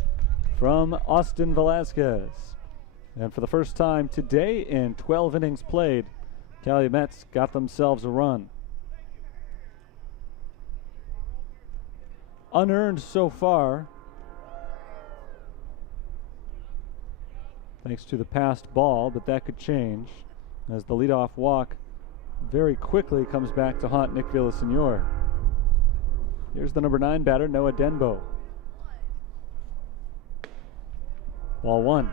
from Austin Velasquez. And for the first time today in 12 innings played, Calumet's got themselves a run. Unearned so far, thanks to the passed ball, but that could change as the leadoff walk very quickly comes back to haunt Nick Villasenor. Here's the number 9 batter, Noah Denbo. Ball 1.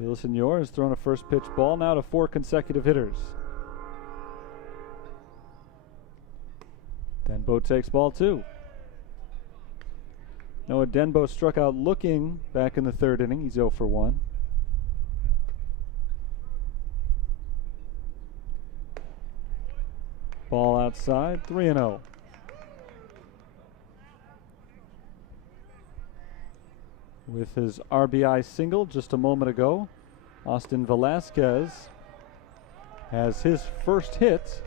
Villasenor has thrown a first pitch ball now to 4 consecutive hitters. Denbo takes ball 2. Noah Denbo struck out looking back in the 3rd inning. He's 0 for 1. Ball outside, 3-0. With his RBI single just a moment ago, Austin Velasquez has his first hit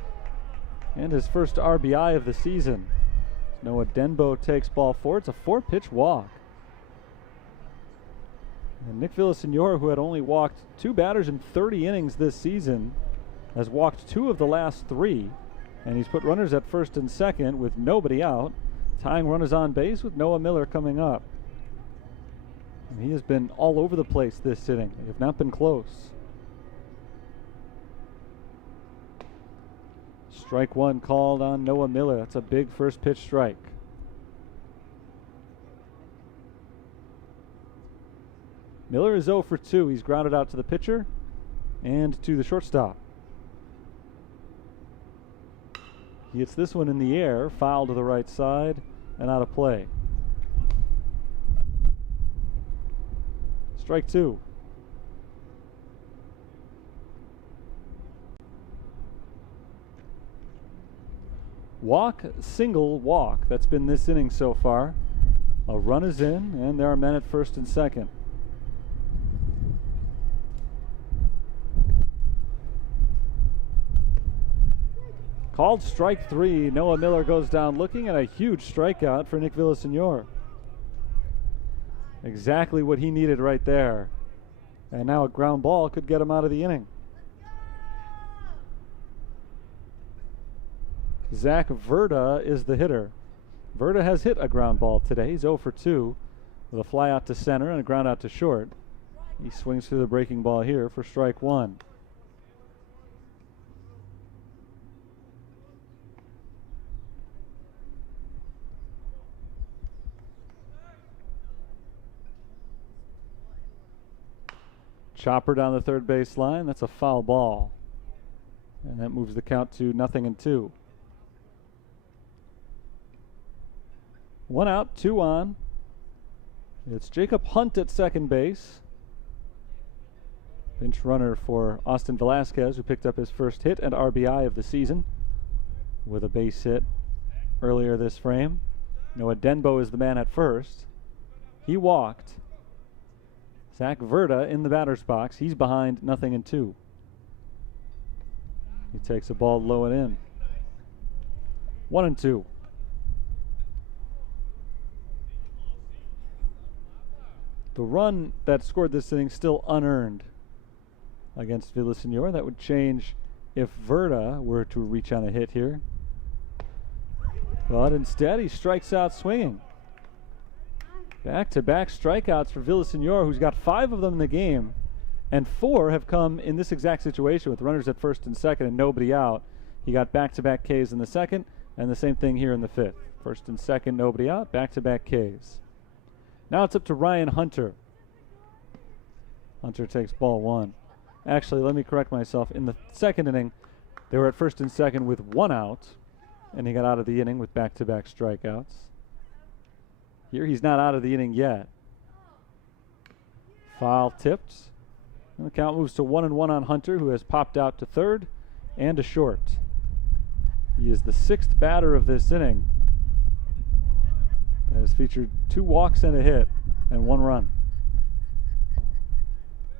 and his first RBI of the season. Noah Denbo takes ball 4. It's a 4-pitch walk. And Nick Villasenor, who had only walked 2 batters in 30 innings this season, has walked 2 of the last 3. And he's put runners at first and second with nobody out, tying runners on base with Noah Miller coming up. And he has been all over the place this inning. They have not been close. Strike 1 called on Noah Miller. That's a big first pitch strike. Miller is 0 for 2. He's grounded out to the pitcher and to the shortstop. He hits this one in the air, foul to the right side, and out of play. Strike 2. Walk, single, walk. That's been this inning so far. A run is in, and there are men at first and second. Called strike 3. Noah Miller goes down looking, and a huge strikeout for Nick Villasenor. Exactly what he needed right there. And now a ground ball could get him out of the inning. Zach Verda is the hitter. Verda has hit a ground ball today. He's 0 for 2 with a fly out to center and a ground out to short. He swings through the breaking ball here for strike 1. Chopper down the third base line. That's a foul ball. And that moves the count to 0-2. 1 out, 2 on. It's Jacob Hunt at second base. Pinch runner for Austin Velasquez, who picked up his first hit and RBI of the season with a base hit earlier this frame. Noah Denbo is the man at first. He walked. Zach Verda in the batter's box. He's behind 0-2. He takes a ball low and in. 1-2. The run that scored this inning still unearned against Villasenor. That would change if Verda were to reach on a hit here. But instead, he strikes out swinging. Back-to-back strikeouts for Villasenor, who's got 5 of them in the game, and 4 have come in this exact situation with runners at first and second and nobody out. He got back-to-back Ks in the second, and the same thing here in the 5th. First and second, nobody out, back-to-back Ks. Now it's up to Ryan Hunter. Hunter takes ball 1. Actually, let me correct myself. In the second inning, they were at first and second with 1 out, and he got out of the inning with back-to-back strikeouts. Here he's not out of the inning yet. Foul tipped. And the count moves to 1-1 on Hunter, who has popped out to third and to short. He is the 6th batter of this inning that has featured 2 walks and a hit and 1 run.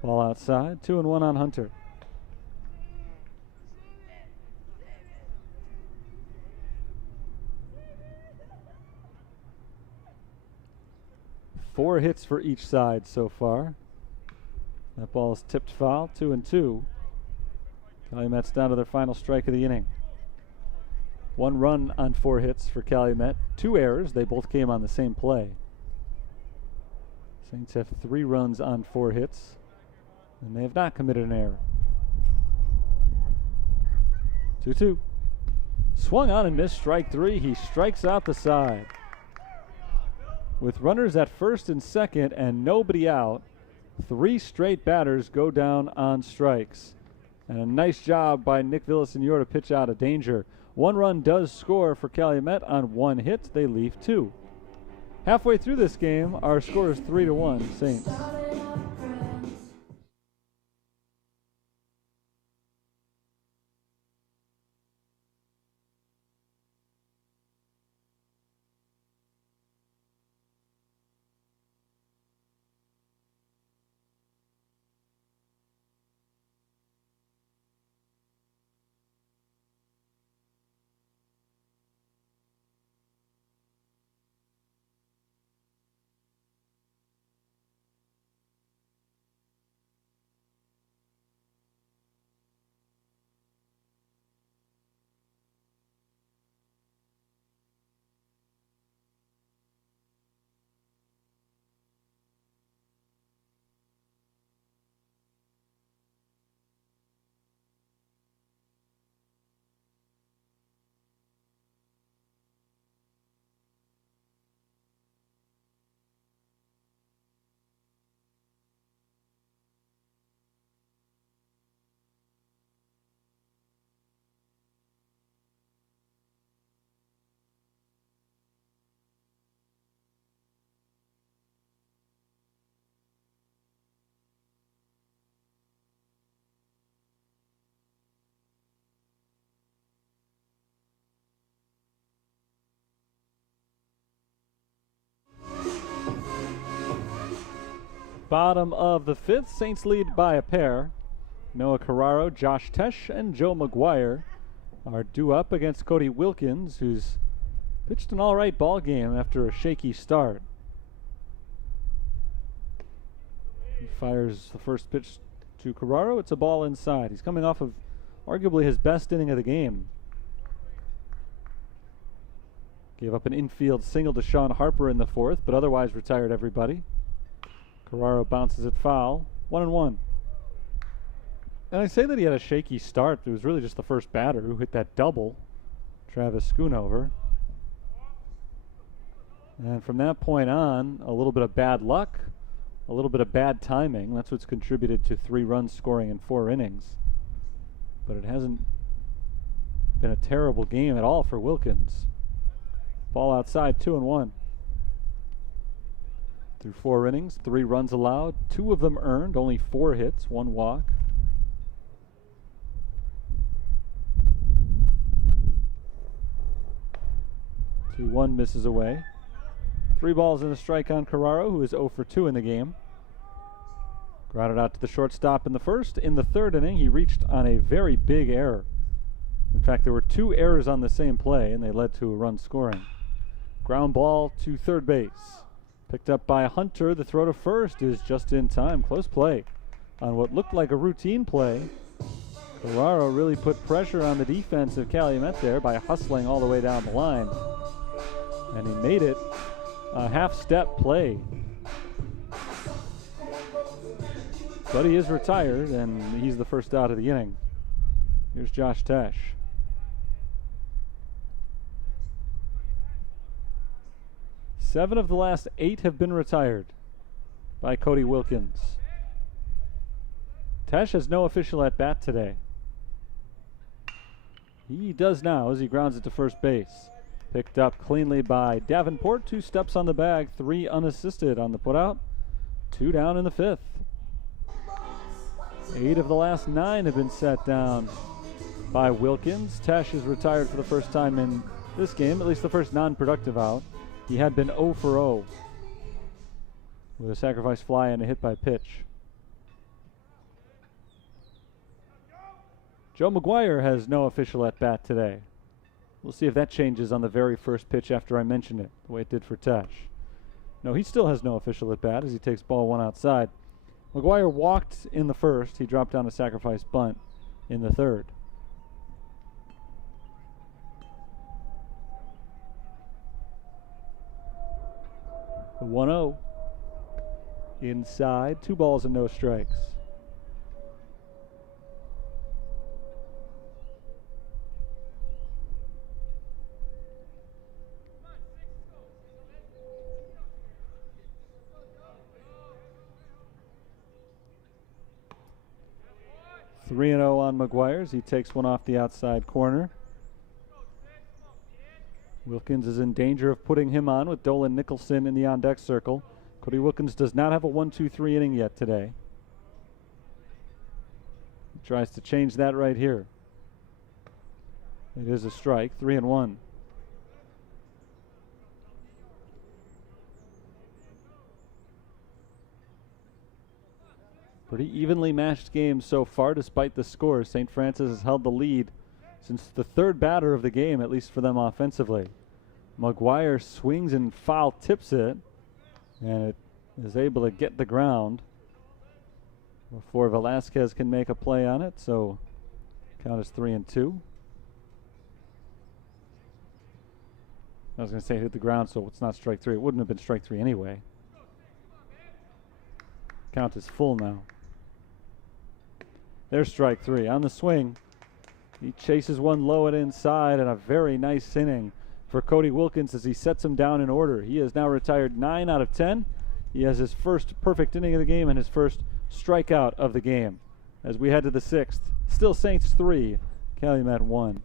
Ball outside, 2-1 on Hunter. Four hits for each side so far. That ball is tipped foul, 2-2. Calumet's down to their final strike of the inning. 1 run on 4 hits for Calumet. 2 errors. They both came on the same play. Saints have 3 runs on 4 hits, and they have not committed an error. 2-2. Swung on and missed strike 3. He strikes out the side. With runners at first and second and nobody out, 3 straight batters go down on strikes. And a nice job by Nick Villasenor to pitch out of danger. 1 run does score for Calumet on 1 hit. They leave 2. Halfway through this game, our score is 3-1 Saints. Bottom of the fifth, Saints lead by a pair. Noah Carraro, Josh Tesh, and Joe McGuire are due up against Cody Wilkins, who's pitched an all-right ball game after a shaky start. He fires the first pitch to Carraro. It's a ball inside. He's coming off of arguably his best inning of the game. Gave up an infield single to Sean Harper in the fourth, but otherwise retired everybody. Carraro bounces it foul. 1-1. And I say that he had a shaky start. It was really just the first batter who hit that double, Travis Schoonover. And from that point on, a little bit of bad luck, a little bit of bad timing. That's what's contributed to 3 runs scoring in 4 innings. But it hasn't been a terrible game at all for Wilkins. Ball outside, 2-1. Through 4 innings, 3 runs allowed, 2 of them earned, only 4 hits, 1 walk. One misses away. 3 balls and a strike on Carraro, who is 0 for 2 in the game. Grounded out to the shortstop in the first. In the 3rd inning, he reached on a very big error. In fact, there were 2 errors on the same play, and they led to a run scoring. Ground ball to third base. Picked up by Hunter. The throw to first is just in time. Close play on what looked like a routine play. Carraro really put pressure on the defense of Calumet there by hustling all the way down the line. And he made it a half-step play. But he is retired, and he's the first out of the inning. Here's Josh Tesh. Seven of the last 8 have been retired by Cody Wilkins. Tesh has no official at-bat today. He does now as he grounds it to first base. Picked up cleanly by Davenport. 2 steps on the bag, 3 unassisted on the putout. 2 down in the 5th. 8 of the last 9 have been set down by Wilkins. Tesh is retired for the first time in this game, at least the first non-productive out. He had been 0 for 0 with a sacrifice fly and a hit by pitch. Joe McGuire has no official at-bat today. We'll see if that changes on the very first pitch after I mention it, the way it did for Tesh. No, he still has no official at-bat as he takes ball 1 outside. McGuire walked in the first. He dropped down a sacrifice bunt in the 3rd. The 1-0. Inside, 2 balls and no strikes. Three and 0 on McGuire's. He takes one off the outside corner. Wilkins is in danger of putting him on with Dolan Nicholson in the on-deck circle. Cody Wilkins does not have a 1-2-3 inning yet today. He tries to change that right here. It is a strike, 3-1. Pretty evenly matched game so far despite the score. St. Francis has held the lead since the 3rd batter of the game, at least for them offensively. McGuire swings and foul tips it, and it is able to get the ground before Velasquez can make a play on it, so count is 3-2. I was going to say hit the ground, so it's not strike 3. It wouldn't have been strike 3 anyway. Count is full now. There's strike 3 on the swing. He chases one low and inside, and a very nice inning for Cody Wilkins as he sets him down in order. He has now retired 9 out of 10. He has his first perfect inning of the game and his first strikeout of the game. As we head to the 6th, still Saints 3, Calumet 1.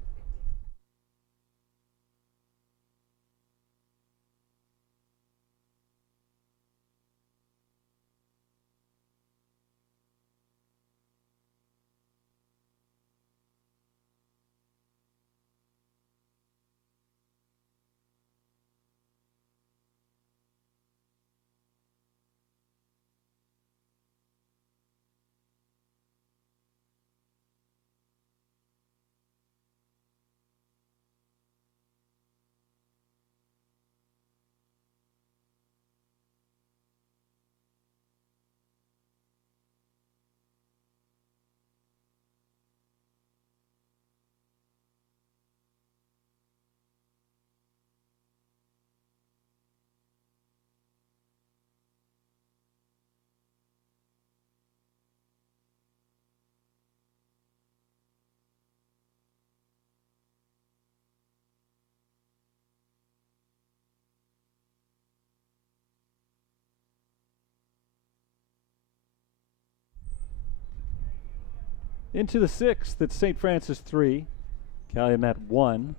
Into the sixth, it's St. Francis 3, Calumet 1.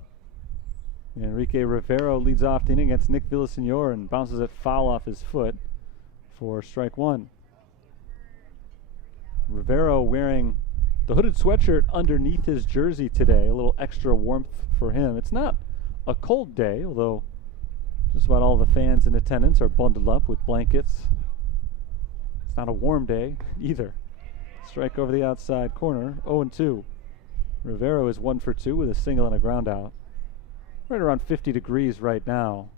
Enrique Rivero leads off the inning against Nick Villasenor and bounces it foul off his foot for strike one. Rivero wearing the hooded sweatshirt underneath his jersey today, a little extra warmth for him. It's not a cold day, although just about all the fans in attendance are bundled up with blankets. It's not a warm day either. Strike over the outside corner, 0-2. Rivero is 1 for 2 with a single and a ground out. Right around 50 degrees right now.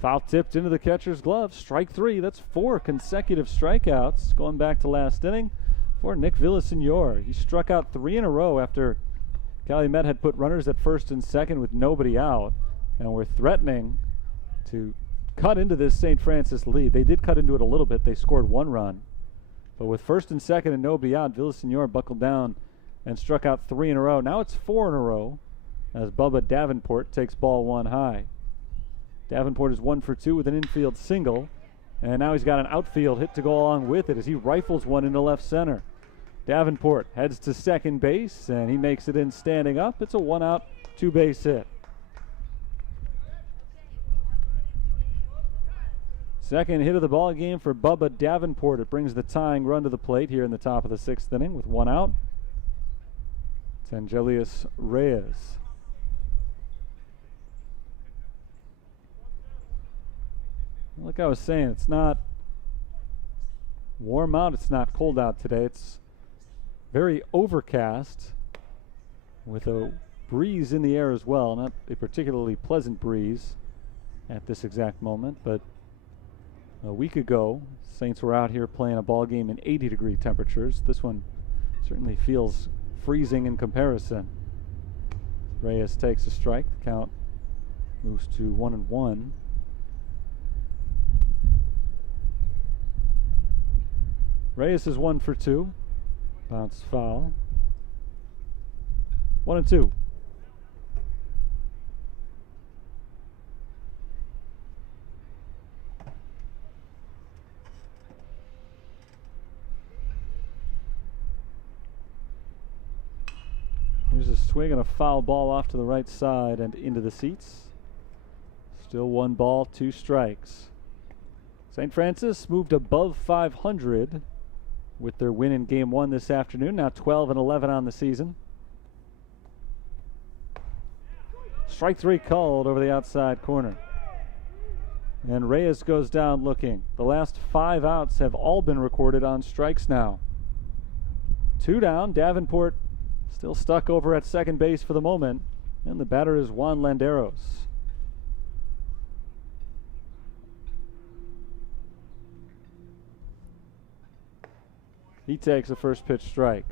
Foul tipped into the catcher's glove. Strike 3. That's 4 consecutive strikeouts going back to last inning for Nick Villasenor. He struck out 3 in a row after Calumet had put runners at first and second with nobody out and were threatening to cut into this St. Francis lead. They did cut into it a little bit. They scored 1 run. But with first and second and nobody out, Villasenor buckled down and struck out 3 in a row. Now it's 4 in a row as Bubba Davenport takes ball 1 high. Davenport is 1 for 2 with an infield single. And now he's got an outfield hit to go along with it as he rifles one into left center. Davenport heads to second base and he makes it in standing up. It's a 1-out, 2-base hit. Second hit of the ball game for Bubba Davenport. It brings the tying run to the plate here in the top of the 6th inning with 1 out. It's Angelius Reyes. Like I was saying, it's not warm out, it's not cold out today. It's very overcast with a breeze in the air as well. Not a particularly pleasant breeze at this exact moment, but a week ago, Saints were out here playing a ball game in 80-degree temperatures. This one certainly feels freezing in comparison. Reyes takes a strike. The count moves to 1-1. Reyes is 1 for 2. Bounce foul. 1-2. Here's a swing and a foul ball off to the right side and into the seats. Still 1 ball, 2 strikes. St. Francis moved above 500 with their win in Game 1 this afternoon. Now 12-11 on the season. Strike 3 called over the outside corner. And Reyes goes down looking. The last 5 outs have all been recorded on strikes now. 2 down. Davenport still stuck over at second base for the moment. And the batter is Juan Landeros. He takes a first pitch strike.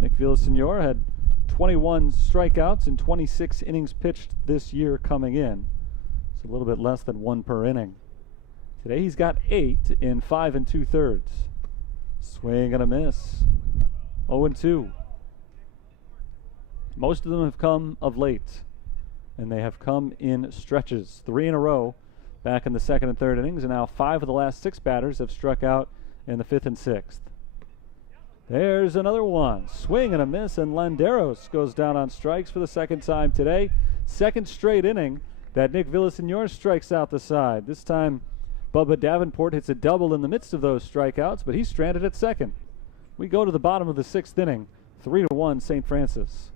Nick Villasenor had 21 strikeouts in 26 innings pitched this year coming in. It's a little bit less than 1 per inning. Today he's got 8 in 5 2/3. Swing and a miss. 0-2. Most of them have come of late, and they have come in stretches. 3 in a row back in the 2nd and 3rd innings, and now 5 of the last 6 batters have struck out in the 5th and 6th. There's another one. Swing and a miss, and Landeros goes down on strikes for the 2nd time today. 2nd straight inning that Nick Villasenor strikes out the side. This time, Bubba Davenport hits a double in the midst of those strikeouts, but he's stranded at second. We go to the bottom of the 6th inning. 3-1 St. Francis.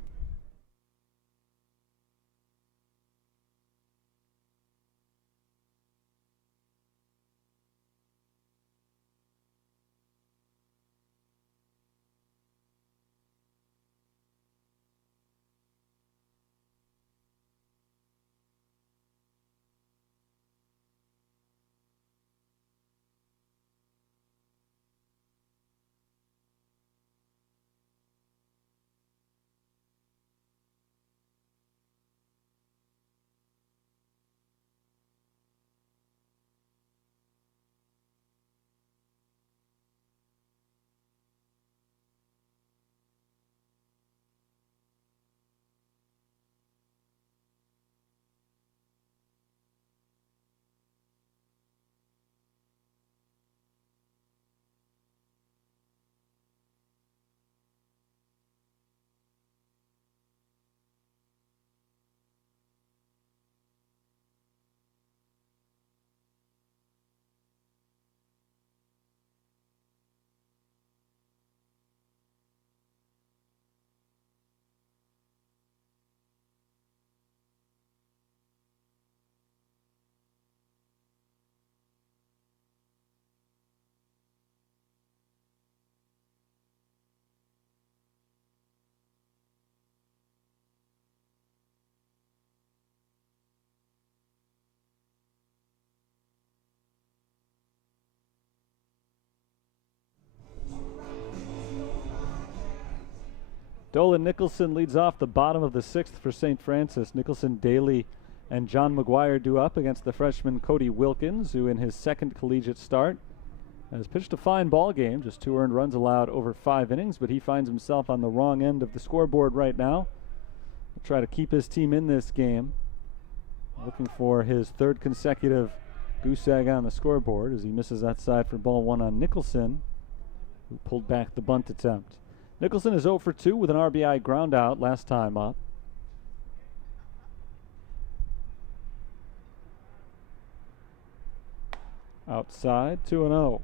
Dolan Nicholson leads off the bottom of the 6th for St. Francis. Nicholson, Daly, and John McGuire due up against the freshman Cody Wilkins, who in his second collegiate start has pitched a fine ball game. Just 2 earned runs allowed over 5 innings, but he finds himself on the wrong end of the scoreboard right now. He'll try to keep his team in this game, looking for his 3rd consecutive goose egg on the scoreboard as he misses that side for ball 1 on Nicholson, who pulled back the bunt attempt. Nicholson is 0 for 2 with an RBI ground out last time up. Outside, 2-0.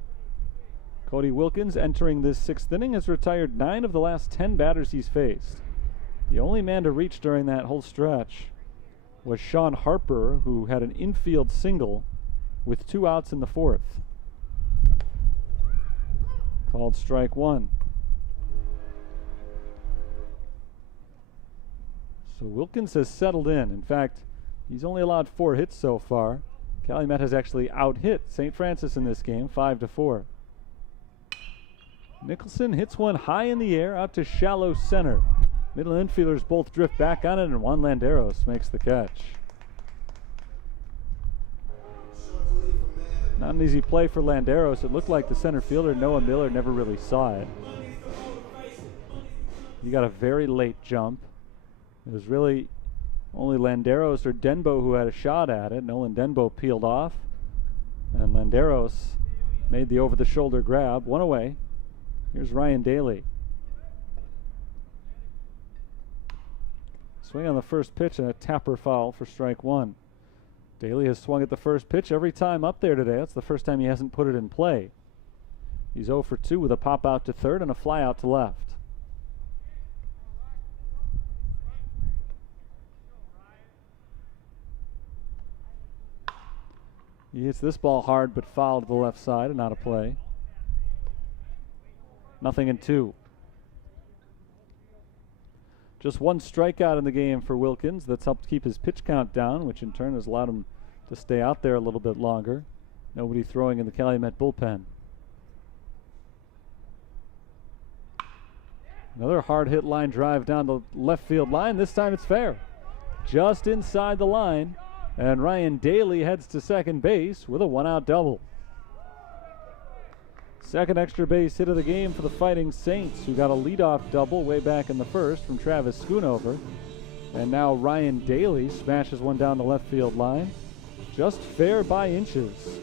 Cody Wilkins, entering this 6th inning, has retired 9 of the last 10 batters he's faced. The only man to reach during that whole stretch was Sean Harper, who had an infield single with 2 outs in the 4th. Called strike 1. So Wilkins has settled in. In fact, he's only allowed 4 hits so far. Calumet has actually out-hit St. Francis in this game, 5-4. Nicholson hits one high in the air out to shallow center. Middle infielders both drift back on it, and Juan Landeros makes the catch. Not an easy play for Landeros. It looked like the center fielder, Noah Miller, never really saw it. He got a very late jump. It was really only Landeros or Denbo who had a shot at it. Nolan Denbo peeled off, and Landeros made the over-the-shoulder grab. 1 away. Here's Ryan Daly. Swing on the first pitch and a tapper foul for strike 1. Daly has swung at the first pitch every time up there today. That's the first time he hasn't put it in play. He's 0 for 2 with a pop out to third and a fly out to left. He hits this ball hard but foul to the left side and out of play. 0-2. Just 1 strikeout in the game for Wilkins. That's helped keep his pitch count down, which in turn has allowed him to stay out there a little bit longer. Nobody throwing in the Calumet bullpen. Another hard hit line drive down the left field line. This time it's fair. Just inside the line. And Ryan Daly heads to second base with a 1-out double. Second extra base hit of the game for the Fighting Saints, who got a leadoff double way back in the 1st from Travis Schoonover. And now Ryan Daly smashes one down the left field line. Just fair by inches.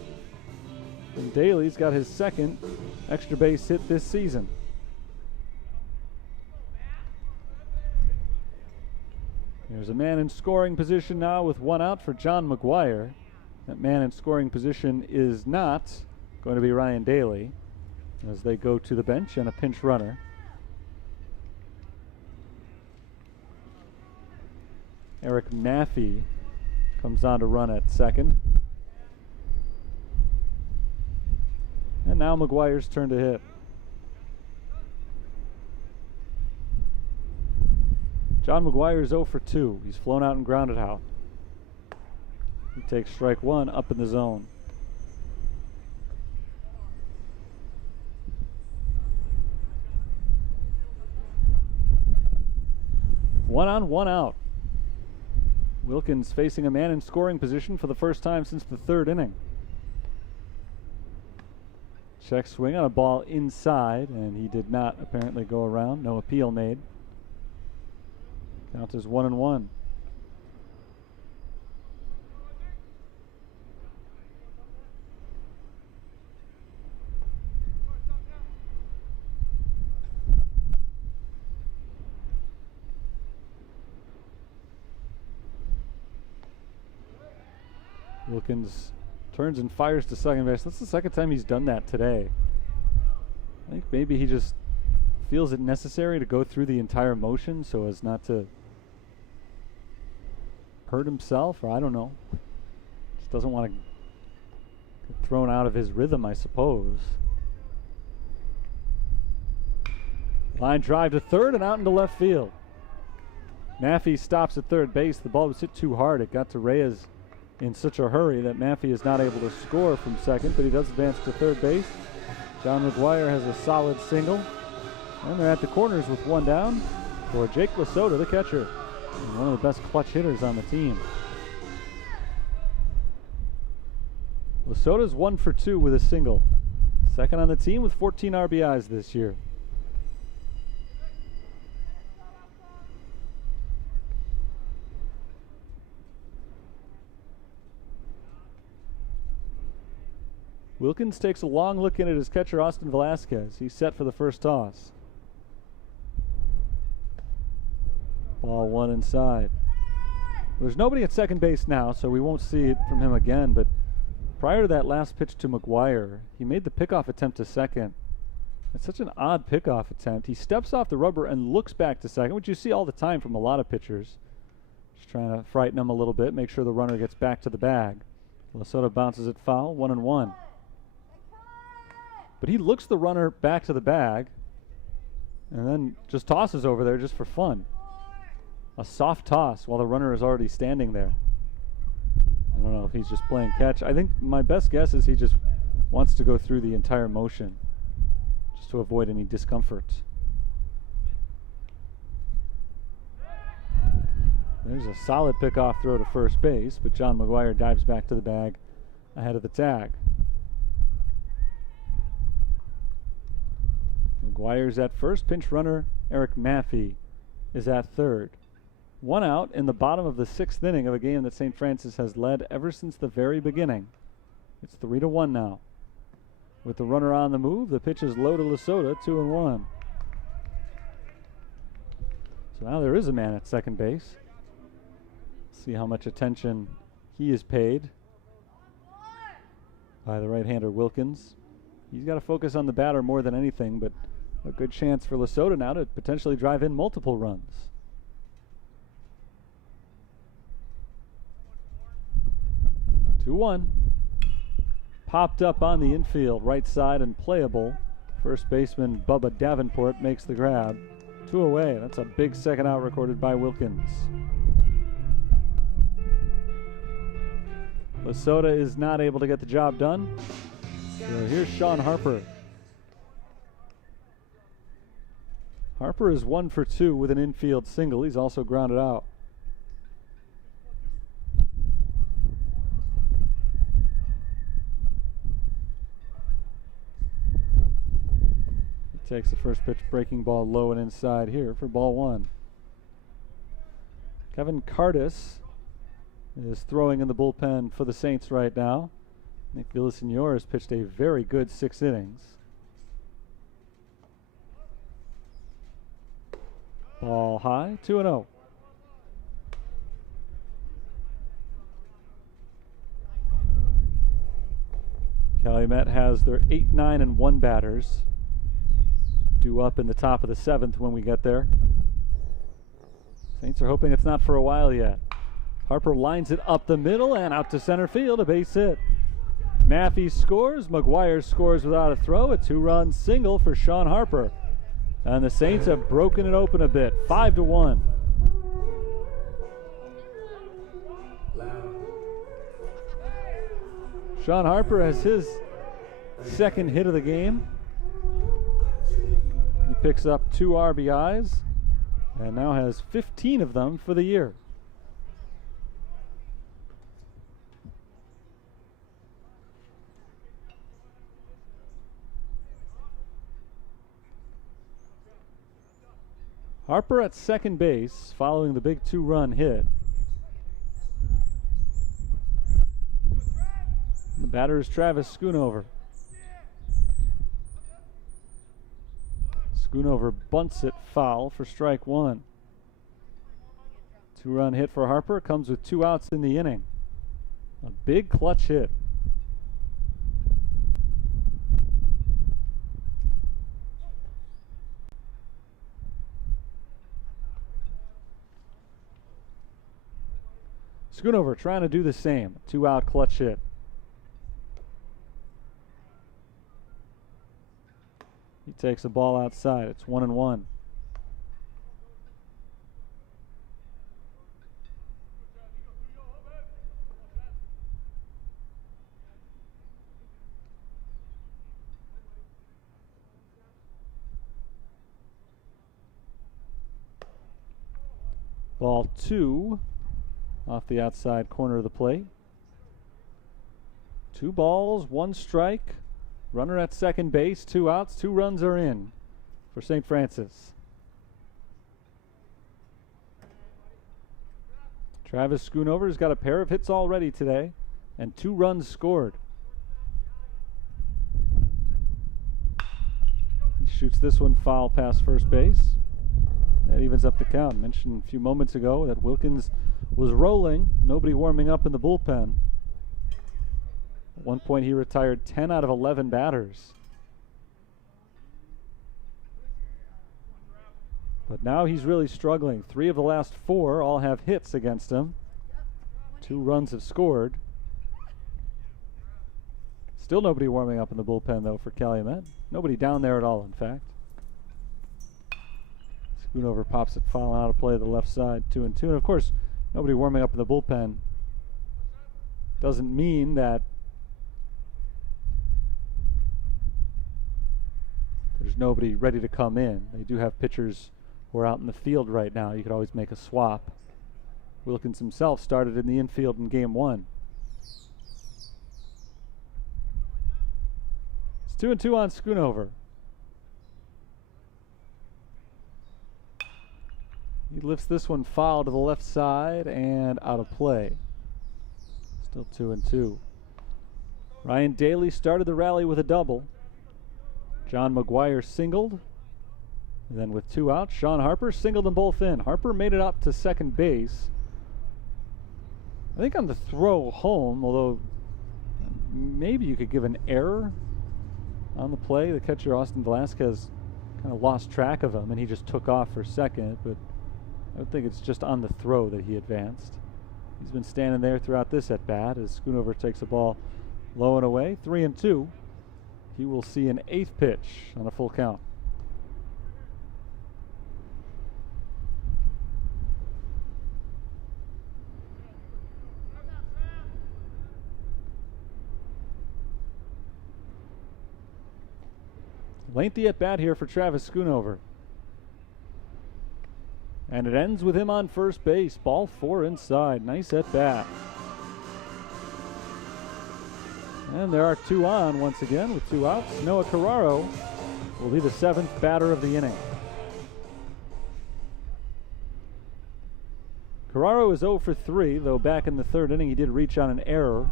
And Daly's got his 2nd extra base hit this season. There's a man in scoring position now with 1 out for John McGuire. That man in scoring position is not going to be Ryan Daly, as they go to the bench and a pinch runner. Eric Maffey comes on to run at second. And now McGuire's turn to hit. John McGuire is 0 for 2. He's flown out and grounded out. He takes strike 1 up in the zone. 1 on, 1 out. Wilkins facing a man in scoring position for the first time since the 3rd inning. Check swing on a ball inside, and he did not apparently go around. No appeal made. Count is 1-1. Wilkins turns and fires to second base. That's the 2nd time he's done that today. I think maybe he just feels it necessary to go through the entire motion so as not to hurt himself, or I don't know. Just doesn't want to get thrown out of his rhythm, I suppose. Line drive to third and out into left field. Maffey stops at third base. The ball was hit too hard. It got to Reyes in such a hurry that Maffey is not able to score from second, but he does advance to third base. John McGuire has a solid single. And they're at the corners with 1 down. for Jake Lasota, the catcher, and one of the best clutch hitters on the team. Lasota's 1 for 2 with a single. Second on the team with 14 RBIs this year. Wilkins takes a long look in at his catcher, Austin Velasquez. He's set for the first toss. Ball 1 inside. There's nobody at second base now, so we won't see it from him again, but prior to that last pitch to McGuire, he made the pickoff attempt to second. It's such an odd pickoff attempt. He steps off the rubber and looks back to second, which you see all the time from a lot of pitchers. Just trying to frighten him a little bit, make sure the runner gets back to the bag. Lasota bounces it foul, 1-1. But he looks the runner back to the bag and then just tosses over there just for fun. A soft toss while the runner is already standing there. I don't know if he's just playing catch. I think my best guess is he just wants to go through the entire motion just to avoid any discomfort. There's a solid pickoff throw to first base, but John McGuire dives back to the bag ahead of the tag. McGuire's at first. Pinch runner Eric Maffey is at third. 1 out in the bottom of the 6th inning of a game that St. Francis has led ever since the very beginning. It's 3-1 now. With the runner on the move, the pitch is low to Lasota, 2-1. So now there is a man at second base. See how much attention he is paid by the right-hander Wilkins. He's got to focus on the batter more than anything, but a good chance for Lasota now to potentially drive in multiple runs. Two-1. Popped up on the infield, right side and playable. First baseman Bubba Davenport makes the grab. 2 away. That's a big second out recorded by Wilkins. Lasota is not able to get the job done. So here's Sean Harper. Harper is 1 for 2 with an infield single. He's also grounded out. He takes the first pitch, breaking ball low and inside here for ball 1. Kevin Cardis is throwing in the bullpen for the Saints right now. Nick Villasenor has pitched a very good 6 innings. Ball high, 2-0. Calumet has their 8, 9, and 1 batters due up in the top of the 7th when we get there. Saints are hoping it's not for a while yet. Harper lines it up the middle and out to center field, a base hit. Maffey scores, McGuire scores without a throw, a 2-run single for Sean Harper. And the Saints have broken it open a bit, 5-1. Sean Harper has his second hit of the game. He picks up 2 RBIs and now has 15 of them for the year. Harper at second base following the big 2-run hit. The batter is Travis Schoonover. Schoonover bunts it foul for strike 1. 2-run hit for Harper comes with 2 outs in the inning. A big clutch hit. Schoonover trying to do the same. 2-out clutch hit. He takes the ball outside. It's 1-1. Ball 2 off the outside corner of the plate. 2 balls, 1 strike. Runner at second base, 2 outs, 2 runs are in for St. Francis. Travis Schoonover's got a pair of hits already today and 2 runs scored. He shoots this one foul past first base. That evens up the count. Mentioned a few moments ago that Wilkins was rolling, nobody warming up in the bullpen. At one point he retired 10 out of 11 batters. But now he's really struggling. 3 of the last 4 all have hits against him. 2 runs have scored. Still nobody warming up in the bullpen though for Calumet. Nobody down there at all, in fact. Schoonover pops it foul out of play to the left side, 2-2. And of course, nobody warming up in the bullpen doesn't mean that there's nobody ready to come in. They do have pitchers who are out in the field right now. You could always make a swap. Wilkins himself started in the infield in game 1. It's 2-2 on Schoonover. He lifts this one foul to the left side and out of play. Still 2-2. Ryan Daly started the rally with a double. John McGuire singled. And then with 2 outs, Sean Harper singled them both in. Harper made it up to second base. I think on the throw home, although maybe you could give an error on the play. The catcher, Austin Velasquez, kind of lost track of him and he just took off for second, but I would think it's just on the throw that he advanced. He's been standing there throughout this at bat as Schoonover takes the ball low and away. 3-2. He will see an 8th pitch on a full count. Lengthy at bat here for Travis Schoonover. And it ends with him on first base. Ball 4 inside. Nice at bat. And there are 2 on once again with 2 outs. Noah Carraro will be the 7th batter of the inning. Carraro is 0 for 3, though back in the 3rd inning he did reach on an error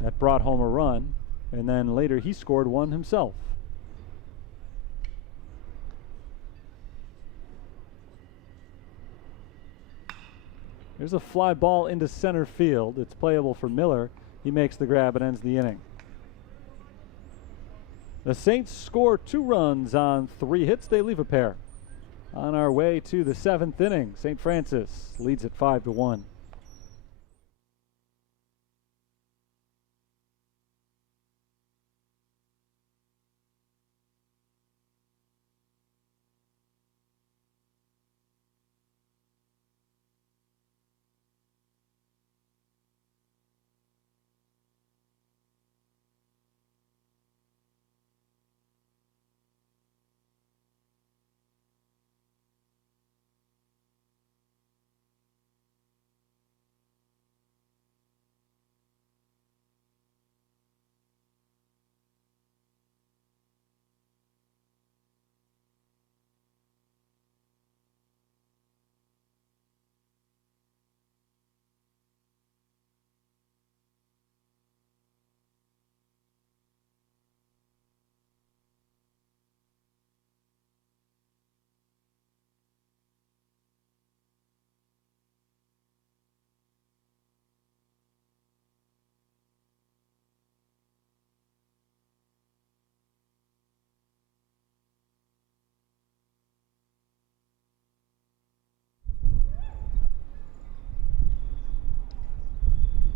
that brought home a run. And then later he scored one himself. There's a fly ball into center field. It's playable for Miller. He makes the grab and ends the inning. The Saints score 2 runs on 3 hits. They leave a pair. On our way to the 7th inning, St. Francis leads at 5-1.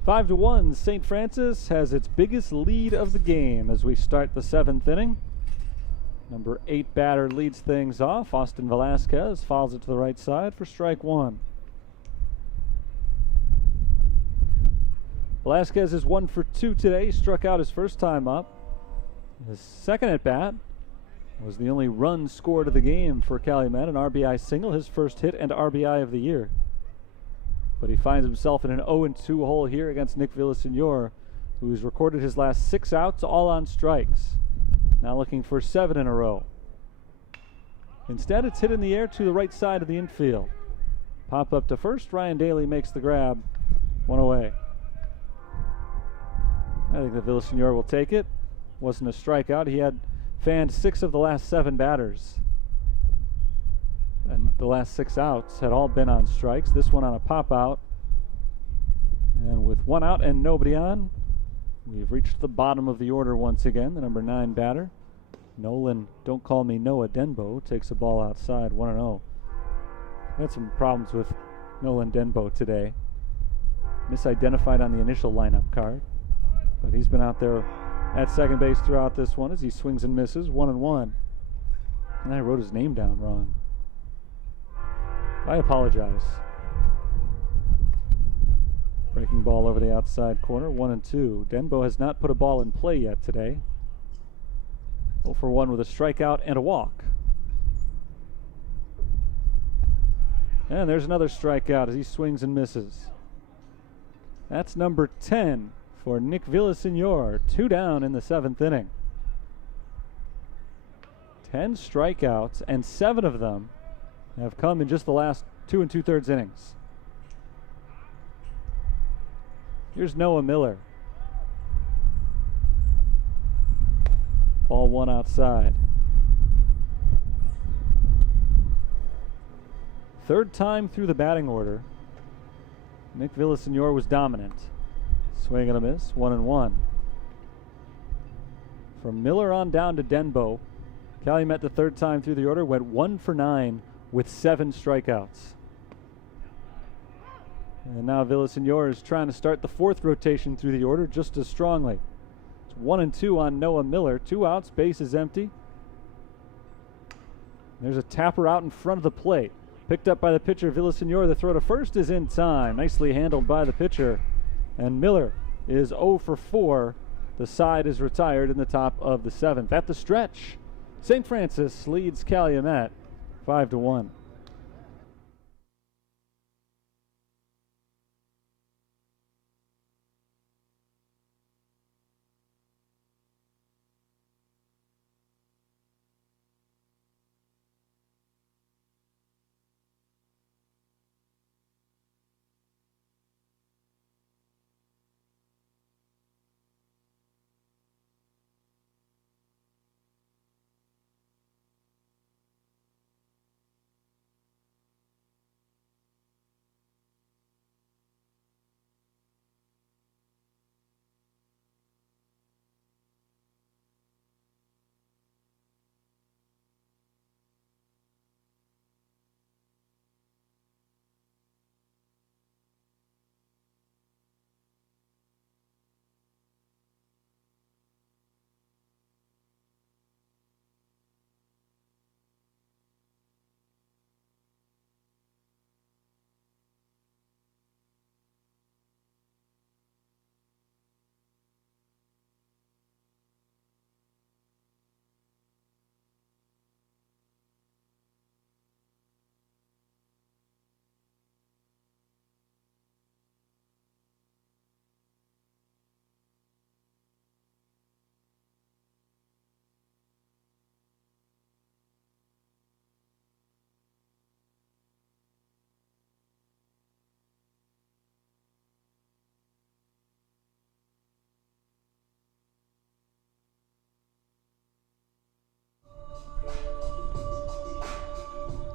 Five to 1, St. Francis has its biggest lead of the game as we start the 7th inning. Number 8 batter leads things off. Austin Velasquez fouls it to the right side for strike 1. Velasquez is 1 for 2 today. Struck out his first time up. His second at bat, Was the only run scored of the game for Calumet, an RBI single, his first hit and RBI of the year. But he finds himself in an 0-2 hole here against Nick Villasenor, who's recorded his last 6 outs, all on strikes. Now looking for 7 in a row. Instead, it's hit in the air to the right side of the infield. Pop up to first. Ryan Daly makes the grab. 1 away. I think that Villasenor will take it. Wasn't a strikeout. He had fanned 6 of the last 7 batters. And the last 6 outs had all been on strikes. This one on a pop out. And with 1 out and nobody on, we've reached the bottom of the order once again. The number 9 batter, Nolan, don't call me Noah Denbo, takes a ball outside, 1-0. Had some problems with Nolan Denbo today. Misidentified on the initial lineup card. But he's been out there at second base throughout this one as he swings and misses, 1-1. And I wrote his name down wrong. I apologize. Breaking ball over the outside corner, 1-2. Denbo has not put a ball in play yet today. 0 for 1 with a strikeout and a walk. And there's another strikeout as he swings and misses. That's number 10 for Nick Villasenor. 2 down in the 7th inning. 10 strikeouts, and 7 of them have come in just the last 2 2/3 innings. Here's Noah Miller. Ball 1 outside. 3rd time through the batting order, Nick Villasenor was dominant. Swing and a miss, 1-1. From Miller on down to Denbo, Calumet the 3rd time through the order went 1 for 9 with 7 strikeouts. And now Villasenor is trying to start the 4th rotation through the order just as strongly. It's 1-2 on Noah Miller. 2 outs, base is empty. There's a tapper out in front of the plate. Picked up by the pitcher, Villasenor. The throw to first is in time. Nicely handled by the pitcher. And Miller is 0 for 4. The side is retired in the top of the 7th. At the stretch, St. Francis leads Calumet 5-1.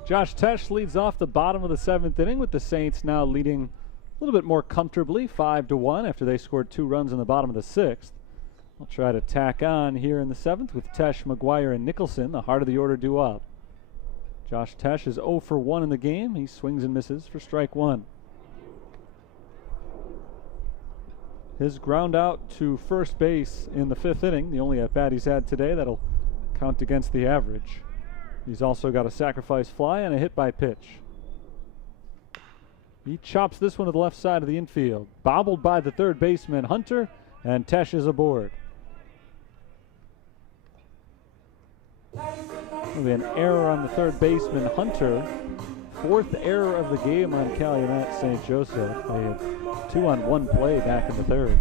Josh Tesh leads off the bottom of the 7th inning, with the Saints now leading a little bit more comfortably, 5-1, after they scored 2 runs in the bottom of the 6th. They'll try to tack on here in the 7th with Tesh, McGuire, and Nicholson, the heart of the order due up. Josh Tesh is 0 for 1 in the game. He swings and misses for strike 1. His ground out to first base in the 5th inning, the only at-bat he's had today, that'll count against the average. He's also got a sacrifice fly and a hit by pitch. He chops this one to the left side of the infield. Bobbled by the 3rd baseman, Hunter, and Tesh is aboard. There'll be an error on the third baseman, Hunter. Fourth error of the game on Calumet St. Joseph. They had 2 on 1 play back in the third.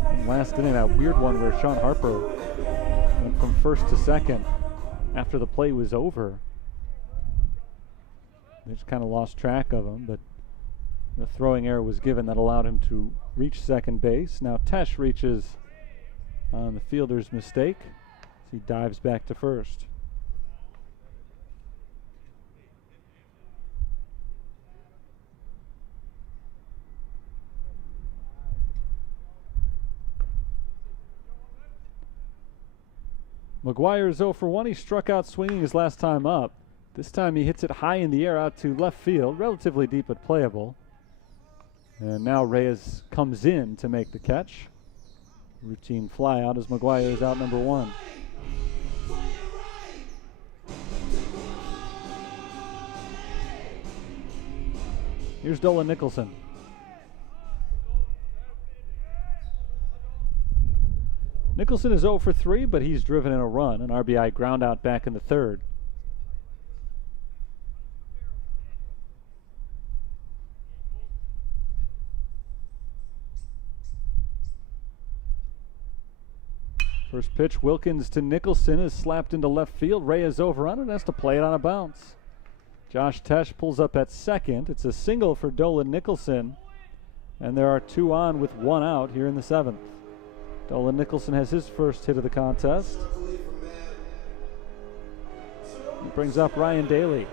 And last inning, that weird one where Sean Harper went from first to second after the play was over. They just kind of lost track of him, but the throwing error was given that allowed him to reach second base. Now Tesh reaches on the fielder's mistake as he dives back to first. McGuire is 0 for 1. He struck out swinging his last time up. This time he hits it high in the air out to left field, relatively deep but playable. And now Reyes comes in to make the catch. Routine fly out as McGuire is out number 1. Here's Dolan Nicholson. Nicholson is 0 for 3, but he's driven in a run, an RBI ground out back in the third. First pitch, Wilkins to Nicholson, is slapped into left field. Reyes over on it, has to play it on a bounce. Josh Tesh pulls up at second. It's a single for Dolan Nicholson, and there are 2 on with 1 out here in the 7th. Dolan Nicholson has his first hit of the contest. He brings up Ryan Daly.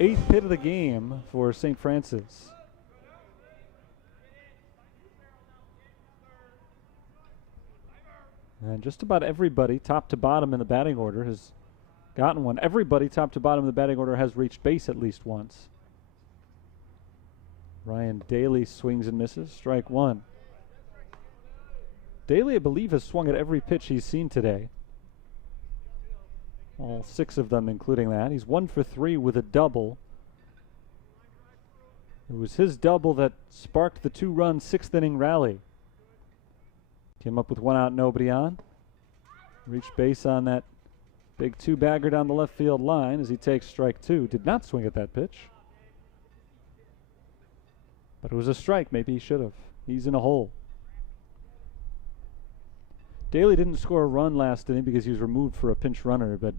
8th hit of the game for St. Francis. And just about everybody, top to bottom in the batting order, has gotten one. Everybody, top to bottom in the batting order, has reached base at least once. Ryan Daly swings and misses. Strike 1. Daly, I believe, has swung at every pitch he's seen today. All 6 of them, including that. He's 1 for 3 with a double. It was his double that sparked the 2-run 6th inning rally. Came up with 1 out, nobody on. Reached base on that big 2-bagger down the left field line as he takes strike 2. Did not swing at that pitch, but it was a strike. Maybe he should have. He's in a hole. Daly didn't score a run last inning because he was removed for a pinch runner, but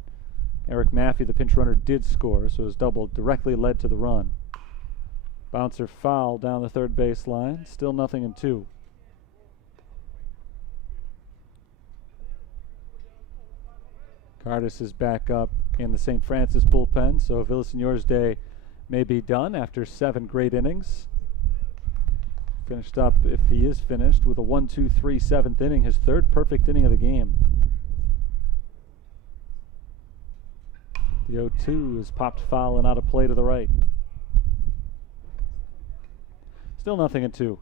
Eric Maffey, the pinch runner, did score, so his double directly led to the run. Bouncer foul down the third base line. Still 0-2. Cardis is back up in the St. Francis bullpen, so Villaseñor's day may be done after 7 great innings. Finished up, if he is finished, with a 1-2-3 7th inning, his 3rd perfect inning of the game. The 0-2 is popped foul and out of play to the right. Still 0-2.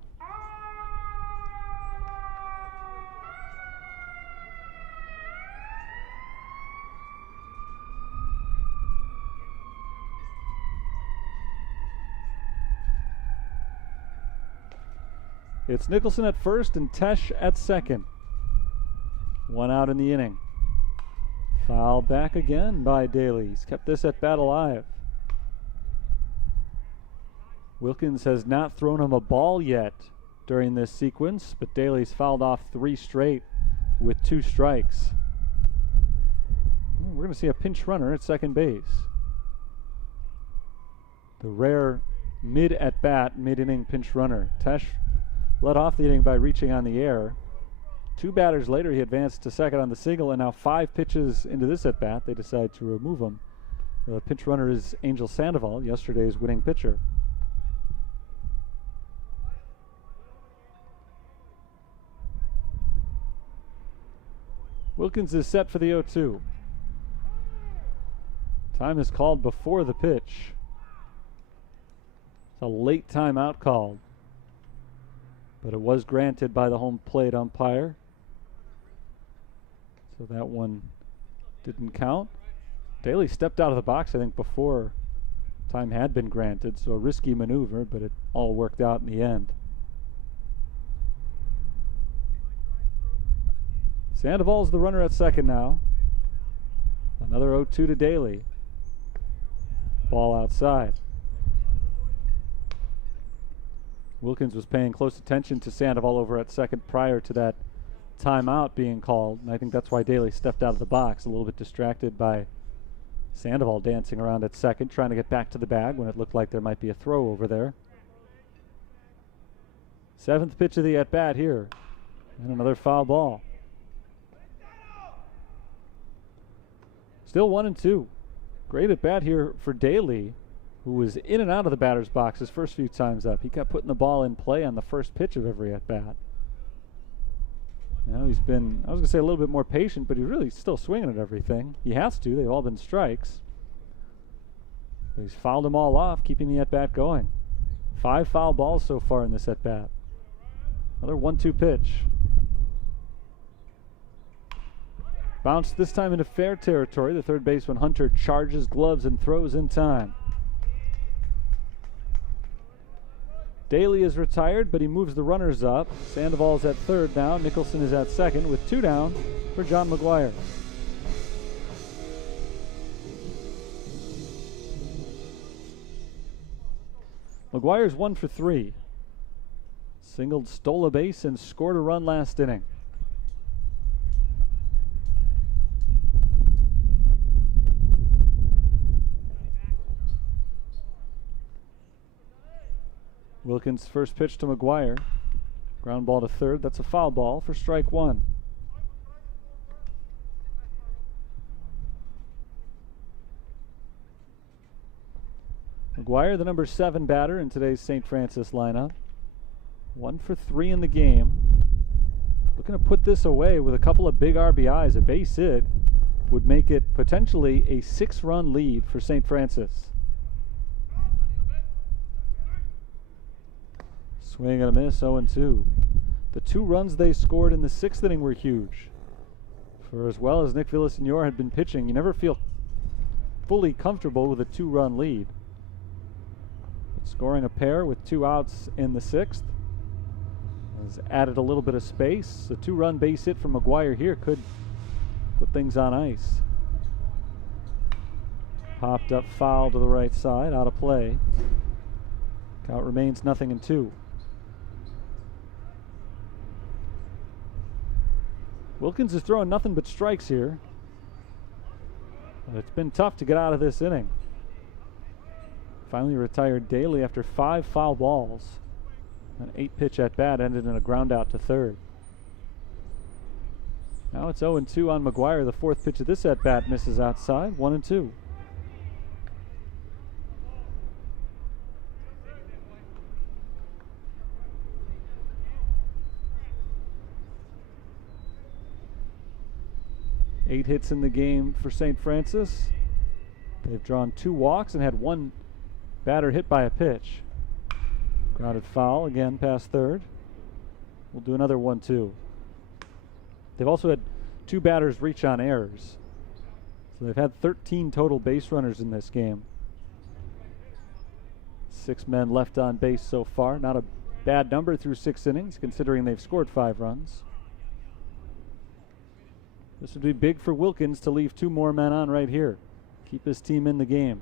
It's Nicholson at first and Tesh at second. 1 out in the inning. Foul back again by Daly. He's kept this at bat alive. Wilkins has not thrown him a ball yet during this sequence, but Daly's fouled off 3 straight with 2 strikes. We're going to see a pinch runner at second base. The rare mid-at-bat, mid-inning pinch runner. Tesh led off the inning by reaching on the air. 2 batters later, he advanced to second on the single, and now 5 pitches into this at-bat, they decide to remove him. The pinch runner is Angel Sandoval, yesterday's winning pitcher. Wilkins is set for the 0-2. Time is called before the pitch. It's a late timeout called, but it was granted by the home plate umpire, so that one didn't count. Daly stepped out of the box, I think, before time had been granted, so a risky maneuver, but it all worked out in the end. Sandoval's the runner at second now. Another 0-2 to Daly. Ball outside. Wilkins was paying close attention to Sandoval over at second prior to that timeout being called, and I think that's why Daly stepped out of the box, a little bit distracted by Sandoval dancing around at second, trying to get back to the bag when it looked like there might be a throw over there. Seventh pitch of the at-bat here, and another foul ball. Still 1-2. Great at-bat here for Daly, who was in and out of the batter's box his first few times up. He kept putting the ball in play on the first pitch of every at-bat. Now he's been, I was going to say a little bit more patient, but he's really still swinging at everything. He has to. They've all been strikes. But he's fouled them all off, keeping the at-bat going. 5 foul balls so far in this at-bat. Another 1-2 pitch. Bounced this time into fair territory. The third baseman Hunter charges, gloves, and throws in time. Daly is retired, but he moves the runners up. Sandoval's at third now. Nicholson is at second with 2 down for John McGuire. McGuire's 1 for 3. Singled, stole a base, and scored a run last inning. Wilkins' first pitch to McGuire. Ground ball to third. That's a foul ball for strike 1. McGuire, the number 7 batter in today's St. Francis lineup. 1 for 3 in the game. Looking to put this away with a couple of big RBIs. A base hit would make it potentially a 6-run lead for St. Francis. Swing and a miss, 0-2. The 2 runs they scored in the 6th inning were huge. For as well as Nick Villasenor had been pitching, you never feel fully comfortable with a 2-run lead. But scoring a pair with 2 outs in the 6th has added a little bit of space. A 2-run base hit from McGuire here could put things on ice. Popped up foul to the right side, out of play. Count remains 0-2. Wilkins is throwing nothing but strikes here. But it's been tough to get out of this inning. Finally retired Daly after 5 foul balls. An 8-pitch at bat ended in a ground out to third. Now it's 0-2 on McGuire. The 4th pitch of this at bat misses outside. 1-2. Eight hits in the game for St. Francis. They've drawn 2 walks and had 1 batter hit by a pitch. Grounded foul again past third. We'll do another 1-2. They've also had 2 batters reach on errors. So they've had 13 total base runners in this game. 6 men left on base so far. Not a bad number through 6 innings considering they've scored 5 runs. This would be big for Wilkins to leave 2 more men on right here. Keep his team in the game.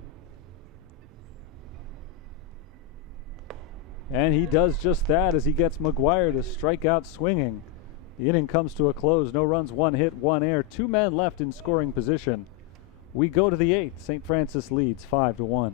And he does just that as he gets McGuire to strike out swinging. The inning comes to a close. No runs, 1 hit, 1 error. 2 men left in scoring position. We go to the 8th. St. Francis leads 5-1.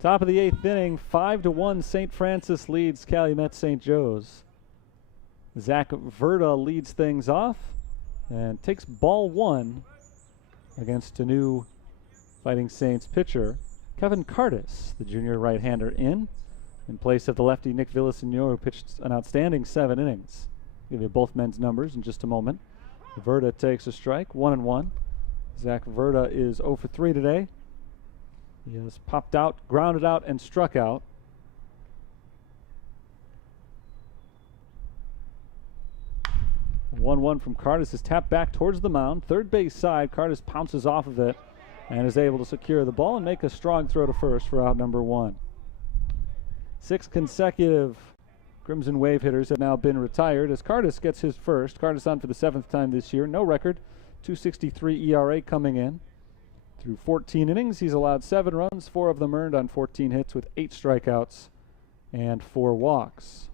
Top of the 8th inning, 5-1 St. Francis leads Calumet St. Joe's. Zach Verda leads things off and takes ball 1 against a new Fighting Saints pitcher, Kevin Cardis, the junior right-hander, in place of the lefty Nick Villasenor, who pitched an outstanding 7 innings. I'll give you both men's numbers in just a moment. Verda takes a strike, 1-1. Zach Verda is 0 for 3 today. He has popped out, grounded out, and struck out. One from Cardis is tapped back towards the mound. Third base side, Cardis pounces off of it and is able to secure the ball and make a strong throw to first for out number 1. 6 consecutive Crimson Wave hitters have now been retired as Cardis gets his first. Cardis on for the 7th time this year. No record, 2.63 ERA coming in. Through 14 innings, he's allowed 7 runs, 4 of them earned on 14 hits with 8 strikeouts and 4 walks.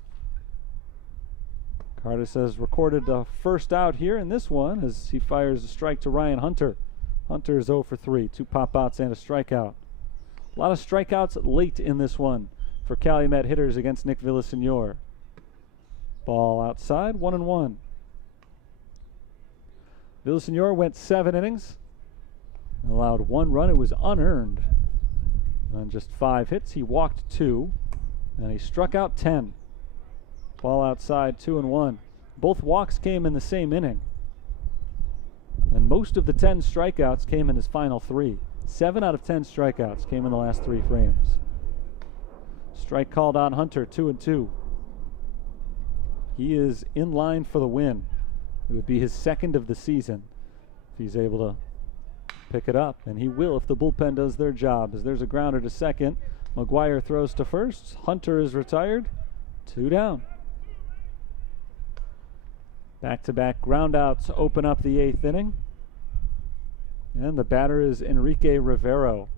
Cardis has recorded the first out here in this one as he fires a strike to Ryan Hunter. Hunter is 0 for 3, 2 pop-outs and a strikeout. A lot of strikeouts late in this one for Calumet hitters against Nick Villasenor. Ball outside, 1-1. Villasenor went 7 innings, allowed 1 run. It was unearned. On just 5 hits, he walked 2, and he struck out 10. Ball outside, 2-1. Both walks came in the same inning. And most of the 10 strikeouts came in his final 3. 7 out of 10 strikeouts came in the last 3 frames. Strike called on Hunter, 2-2. He is in line for the win. It would be his 2nd of the season if he's able to pick it up, and he will if the bullpen does their job. As there's a grounder to second, McGuire throws to first. Hunter is retired. 2 down. Back-to-back groundouts open up the 8th inning. And the batter is Enrique Rivero.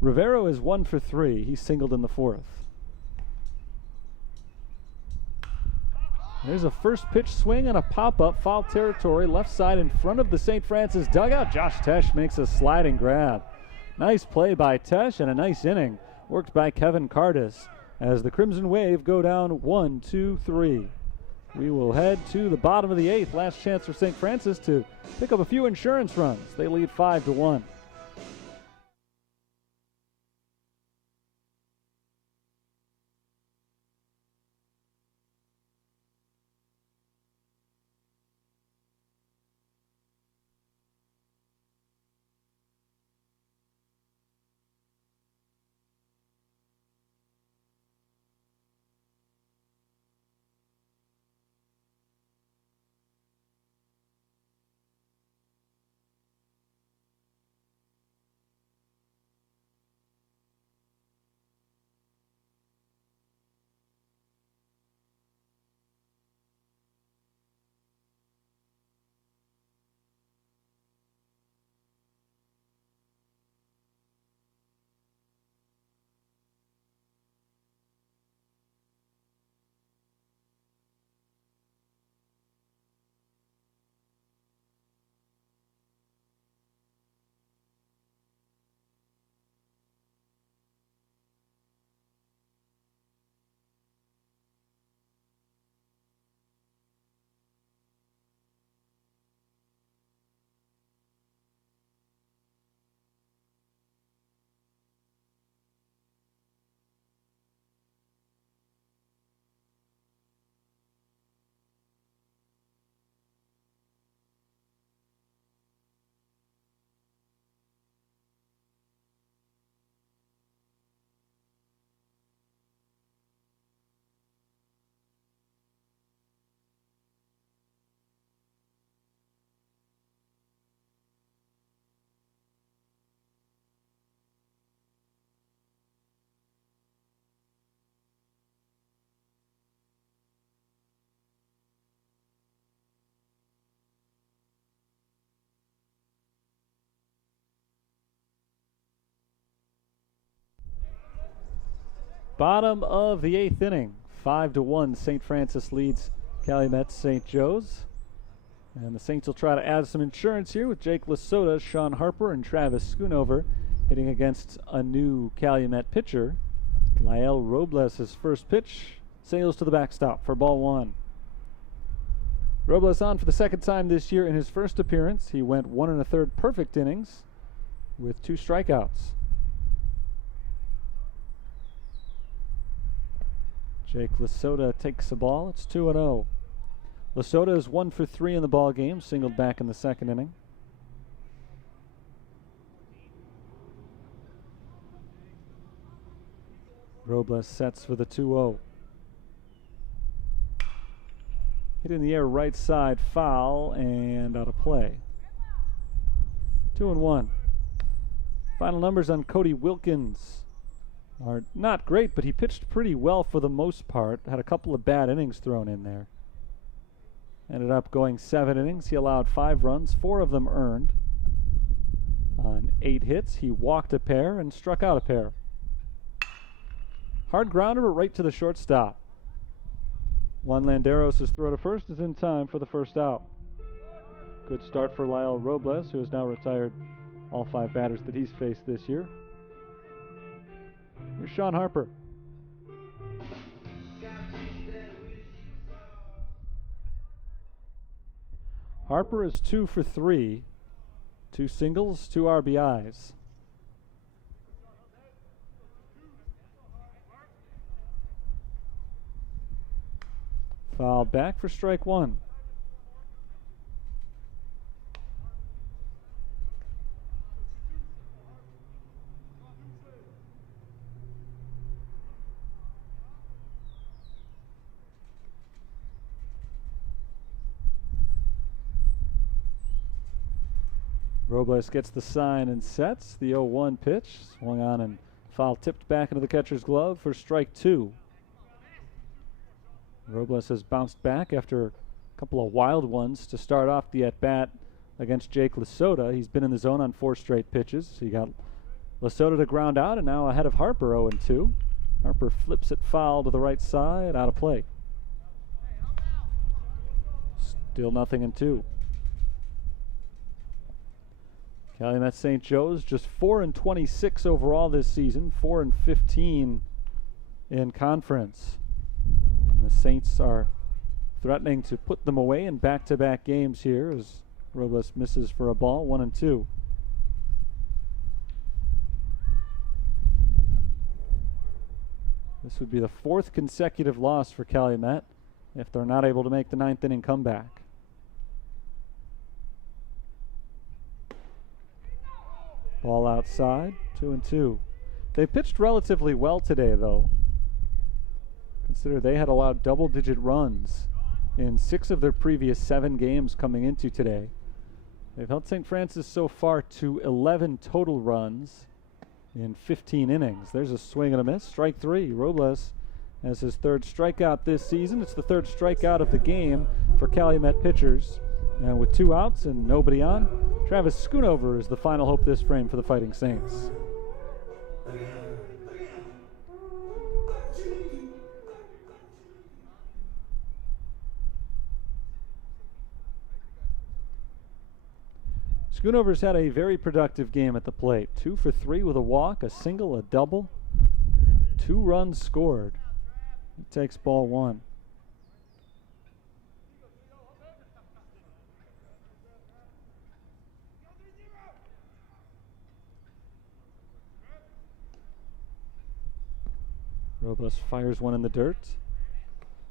Rivero is 1 for 3. He singled in the 4th. There's a first pitch swing and a pop-up, foul territory, left side in front of the St. Francis dugout. Josh Tesh makes a sliding grab. Nice play by Tesh and a nice inning worked by Kevin Cardis as the Crimson Wave go down 1-2-3. We will head to the bottom of the 8th. Last chance for St. Francis to pick up a few insurance runs. They lead 5-1. Bottom of the 8th inning, 5-1. St. Francis leads Calumet St. Joe's. And the Saints will try to add some insurance here with Jake Lasota, Sean Harper, and Travis Schoonover hitting against a new Calumet pitcher. Lyle Robles, his first pitch, sails to the backstop for ball one. Robles on for the second time this year. In his first appearance, he went 1 1/3 perfect innings with 2 strikeouts. Jake Lasota takes the ball. It's 2-0. Lasota is 1 for 3 in the ball game, singled back in the second inning. Robles sets for the 2-0. Hit in the air right side, foul, and out of play. 2-1. Final numbers on Cody Wilkins are not great, but he pitched pretty well for the most part. Had a couple of bad innings thrown in there. Ended up going 7 innings. He allowed 5 runs, 4 of them earned. On 8 hits, he walked a pair and struck out a pair. Hard grounder, but right to the shortstop. Juan Landeros' throw to first is in time for the first out. Good start for Lyle Robles, who has now retired all 5 batters that he's faced this year. Here's Sean Harper. Harper is 2 for 3. 2 singles, 2 RBIs. Foul back for strike 1. Robles gets the sign and sets. The 0-1 pitch swung on and foul tipped back into the catcher's glove for strike 2. Robles has bounced back after a couple of wild ones to start off the at-bat against Jake Lasota. He's been in the zone on 4 straight pitches. He got Lasota to ground out and now ahead of Harper 0-2. Harper flips it foul to the right side, out of play. Still 0-2. Calumet St. Joe's just 4-26 overall this season, 4-15 in conference. And the Saints are threatening to put them away in back-to-back games here as Robles misses for a ball, 1-2. This would be the 4th consecutive loss for Calumet if they're not able to make the 9th inning comeback. Ball outside, 2-2. They pitched relatively well today, though. Consider they had allowed double-digit runs in 6 of their previous 7 games coming into today. They've held St. Francis so far to 11 total runs in 15 innings. There's a swing and a miss. Strike 3. Robles has his 3rd strikeout this season. It's the 3rd strikeout of the game for Calumet pitchers. And with 2 outs and nobody on, Travis Schoonover is the final hope this frame for the Fighting Saints. Schoonover's had a very productive game at the plate. 2 for 3 with a walk, a single, a double, 2 runs scored. He takes ball 1. Robles fires one in the dirt.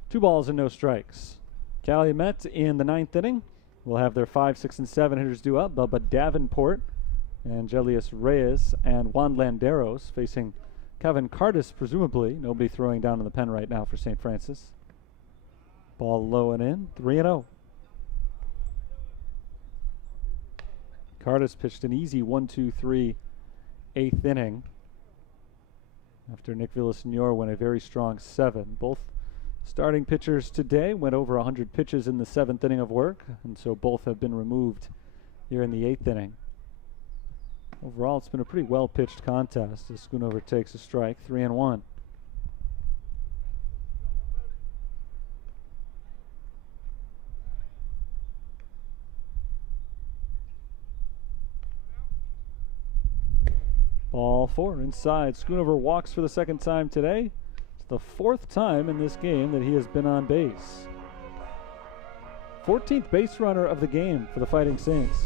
2 balls and no strikes. Calumet in the 9th inning will have their 5, 6, and 7 hitters due up. Bubba Davenport, Angelius Reyes, and Juan Landeros facing Kevin Cardis, presumably. Nobody throwing down in the pen right now for St. Francis. Ball low and in, 3-0. Cardis pitched an easy 1-2-3 8th inning after Nick Villasenor went a very strong 7. Both starting pitchers today went over 100 pitches in the 7th inning of work, and so both have been removed here in the 8th inning. Overall, it's been a pretty well-pitched contest as Schoonover takes a strike, 3-1. Ball 4 inside. Schoonover walks for the second time today. It's the 4th time in this game that he has been on base. 14th base runner of the game for the Fighting Saints.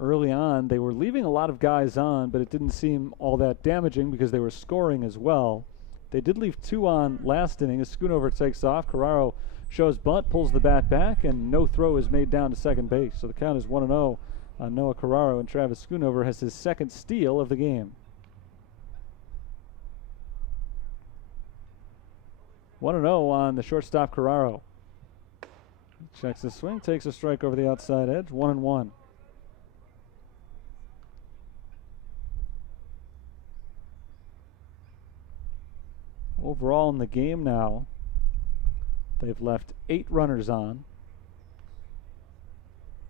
Early on, they were leaving a lot of guys on, but it didn't seem all that damaging because they were scoring as well. They did leave 2 on last inning as Schoonover takes off. Carraro shows bunt, pulls the bat back, and no throw is made down to second base. So the count is 1-0 on Noah Carraro, and Travis Schoonover has his 2nd steal of the game. 1-0 on the shortstop Carraro. Checks the swing, takes a strike over the outside edge, 1-1. Overall in the game now, they've left 8 runners on,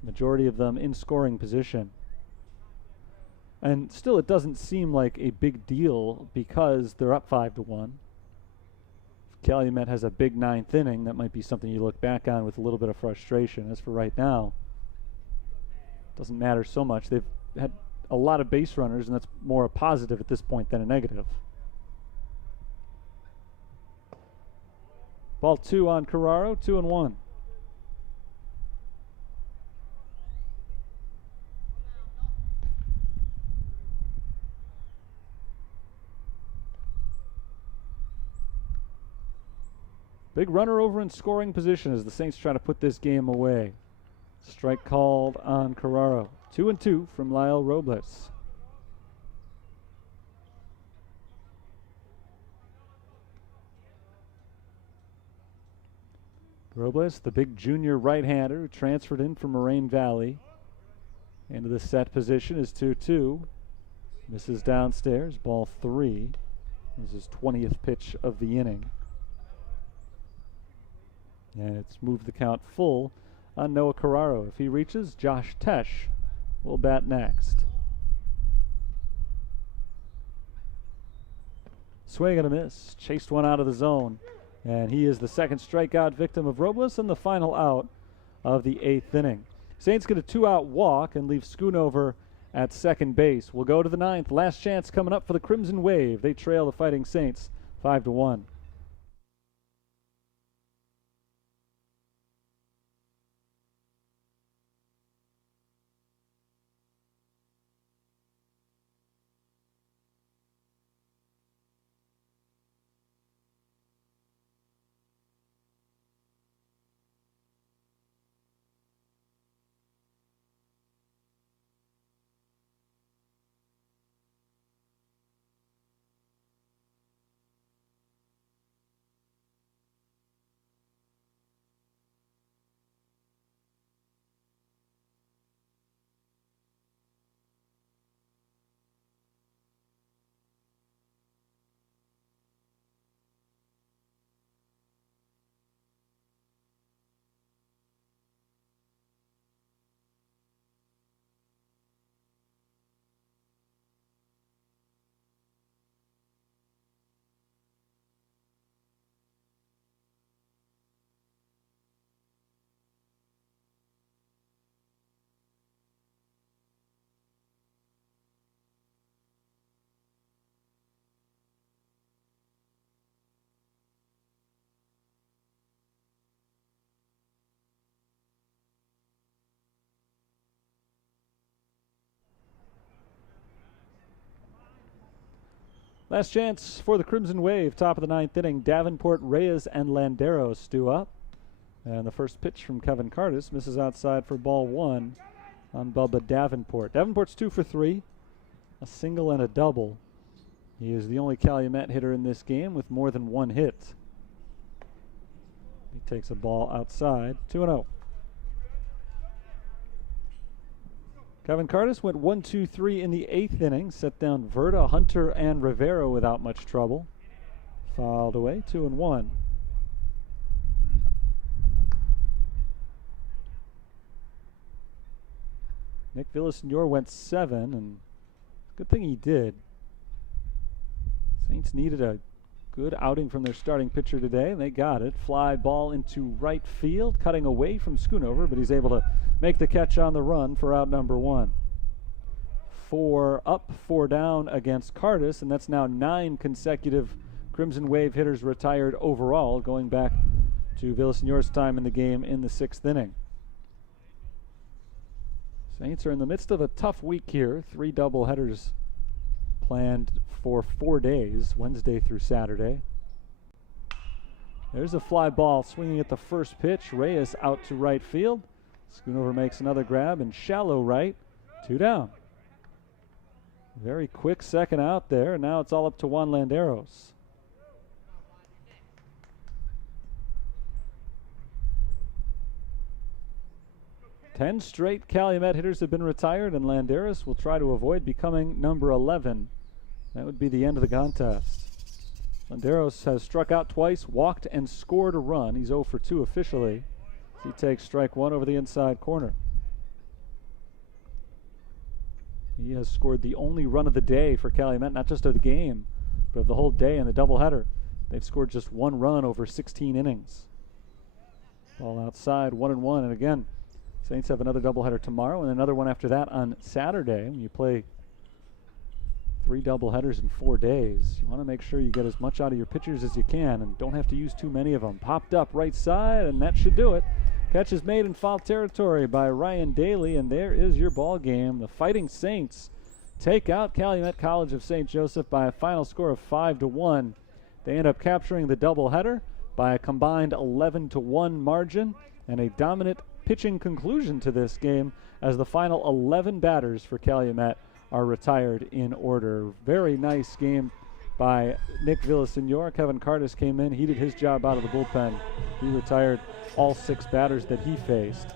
the majority of them in scoring position. And still, it doesn't seem like a big deal because they're up 5-1. If Calumet has a big 9th inning, that might be something you look back on with a little bit of frustration. As for right now, it doesn't matter so much. They've had a lot of base runners, and that's more a positive at this point than a negative. Ball 2 on Carraro, 2-1. Big runner over in scoring position as the Saints try to put this game away. Strike called on Carraro. 2-2 from Lyle Robles. Robles, the big junior right-hander who transferred in from Moraine Valley. Into the set position is 2-2. Misses downstairs, ball 3. This is his 20th pitch of the inning. And it's moved the count full on Noah Carraro. If he reaches, Josh Tesh will bat next. Swing and a miss. Chased one out of the zone. And he is the 2nd strikeout victim of Robles and the final out of the 8th inning. Saints get a 2-out walk and leave Schoonover at second base. We'll go to the 9th. Last chance coming up for the Crimson Wave. They trail the Fighting Saints 5-1. Last chance for the Crimson Wave. Top of the 9th inning. Davenport, Reyes, and Landeros stew up. And the first pitch from Kevin Cardis misses outside for ball 1 on Bubba Davenport. Davenport's 2 for 3. A single and a double. He is the only Calumet hitter in this game with more than 1 hit. He takes a ball outside. 2-0. Kevin Cardis went 1-2-3 in the 8th inning. Set down Verta, Hunter, and Rivera without much trouble. Fouled away, 2-1. Nick Villasenor went 7, and good thing he did. Saints needed a Good outing from their starting pitcher today. They got it. Fly ball into right field, cutting away from Schoonover, but he's able to make the catch on the run for out number 1. 4 up, 4 down against Cardis, and that's now 9 consecutive Crimson Wave hitters retired overall, going back to Villaseñor's time in the game in the 6th inning. Saints are in the midst of a tough week here. 3 doubleheaders planned for 4 days, Wednesday through Saturday. There's a fly ball swinging at the first pitch. Reyes out to right field. Schoonover makes another grab and shallow right. 2 down. Very quick second out there, and now it's all up to Juan Landeros. Ten straight Calumet hitters have been retired, and Landeros will try to avoid becoming number 11. That would be the end of the contest. Landeros has struck out twice, walked, and scored a run. He's 0 for 2 officially. He takes strike 1 over the inside corner. He has scored the only run of the day for Calumet, not just of the game, but of the whole day in the doubleheader. They've scored just 1 run over 16 innings. Ball outside, 1-1, and again, Saints have another doubleheader tomorrow and another one after that on Saturday. When you play 3 doubleheaders in 4 days, you want to make sure you get as much out of your pitchers as you can and don't have to use too many of them. Popped up right side, and that should do it. Catch is made in foul territory by Ryan Daly, and there is your ball game. The Fighting Saints take out Calumet College of St. Joseph by a final score of 5-1. They end up capturing the doubleheader by a combined 11-1 margin, and a dominant pitching conclusion to this game as the final 11 batters for Calumet are retired in order. Very nice game by Nick Villaseñor. Kevin Cardis came in. He did his job out of the bullpen. He retired all 6 batters that he faced.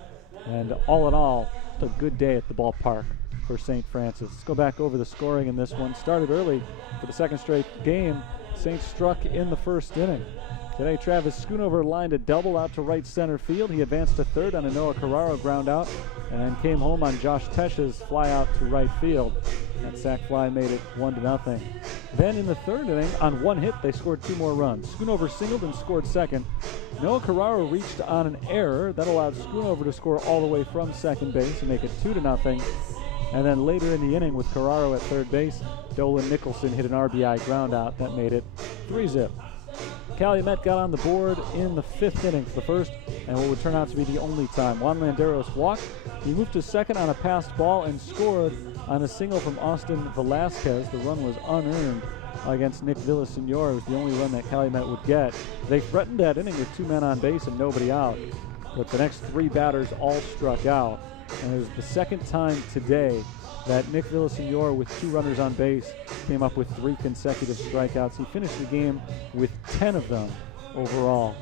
And all in all, a good day at the ballpark for St. Francis. Let's go back over the scoring in this one. Started early for the second straight game. Saints struck in the first inning. Today, Travis Schoonover lined a double out to right center field. He advanced to third on a Noah Carraro ground out and then came home on Josh Tesch's fly out to right field. That sac fly made it 1-0. Then in the third inning, on 1 hit, they scored 2 more runs. Schoonover singled and scored second. Noah Carraro reached on an error that allowed Schoonover to score all the way from second base and make it 2-0. And then later in the inning with Carraro at third base, Dolan Nicholson hit an RBI ground out that made it 3-0. Calumet got on the board in the 5th inning for the first, and what would turn out to be the only time. Juan Landeros walked. He moved to second on a passed ball and scored on a single from Austin Velasquez. The run was unearned against Nick Villaseñor. It was the only run that Calumet would get. They threatened that inning with 2 men on base and nobody out, but the next 3 batters all struck out. And it was the second time today that Nick Villaseñor, with 2 runners on base, came up with 3 consecutive strikeouts. He finished the game with 10 of them overall.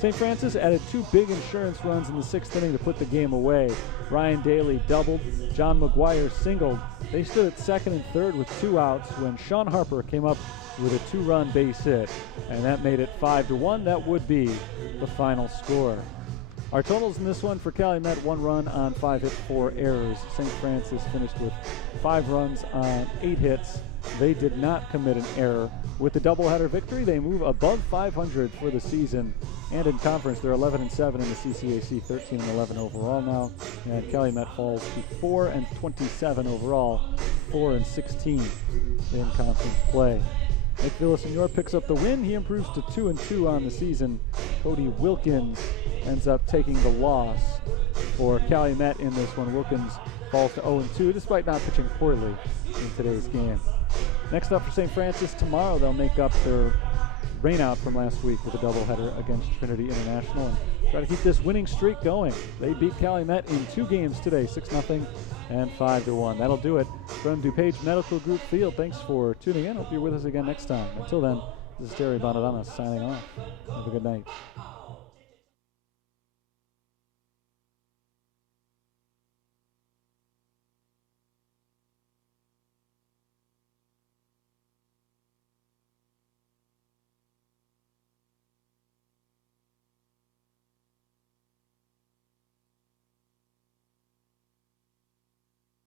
St. Francis added 2 big insurance runs in the 6th inning to put the game away. Ryan Daly doubled, John McGuire singled. They stood at second and third with 2 outs when Sean Harper came up with a 2-run base hit, and that made it 5-1. That would be the final score. Our totals in this one for Calumet: 1 run on 5 hits, 4 errors. St. Francis finished with 5 runs on 8 hits. They did not commit an error. With the doubleheader victory, they move above 500 for the season. And in conference, they're 11-7 in the CCAC, 13-11 overall now. And Calumet falls to 4-27 overall, 4-16 in conference play. Nick Villaseñor picks up the win. He improves to 2-2 on the season. Cody Wilkins ends up taking the loss for Calumet in this one. Wilkins falls to 0-2 despite not pitching poorly in today's game. Next up for St. Francis, tomorrow they'll make up their rainout from last week with a doubleheader against Trinity International and try to keep this winning streak going. They beat Calumet in 2 games today, 6-0 and 5-1. That'll do it from DuPage Medical Group Field. Thanks for tuning in. Hope you're with us again next time. Until then, this is Terry Bonadonna signing off. Have a good night.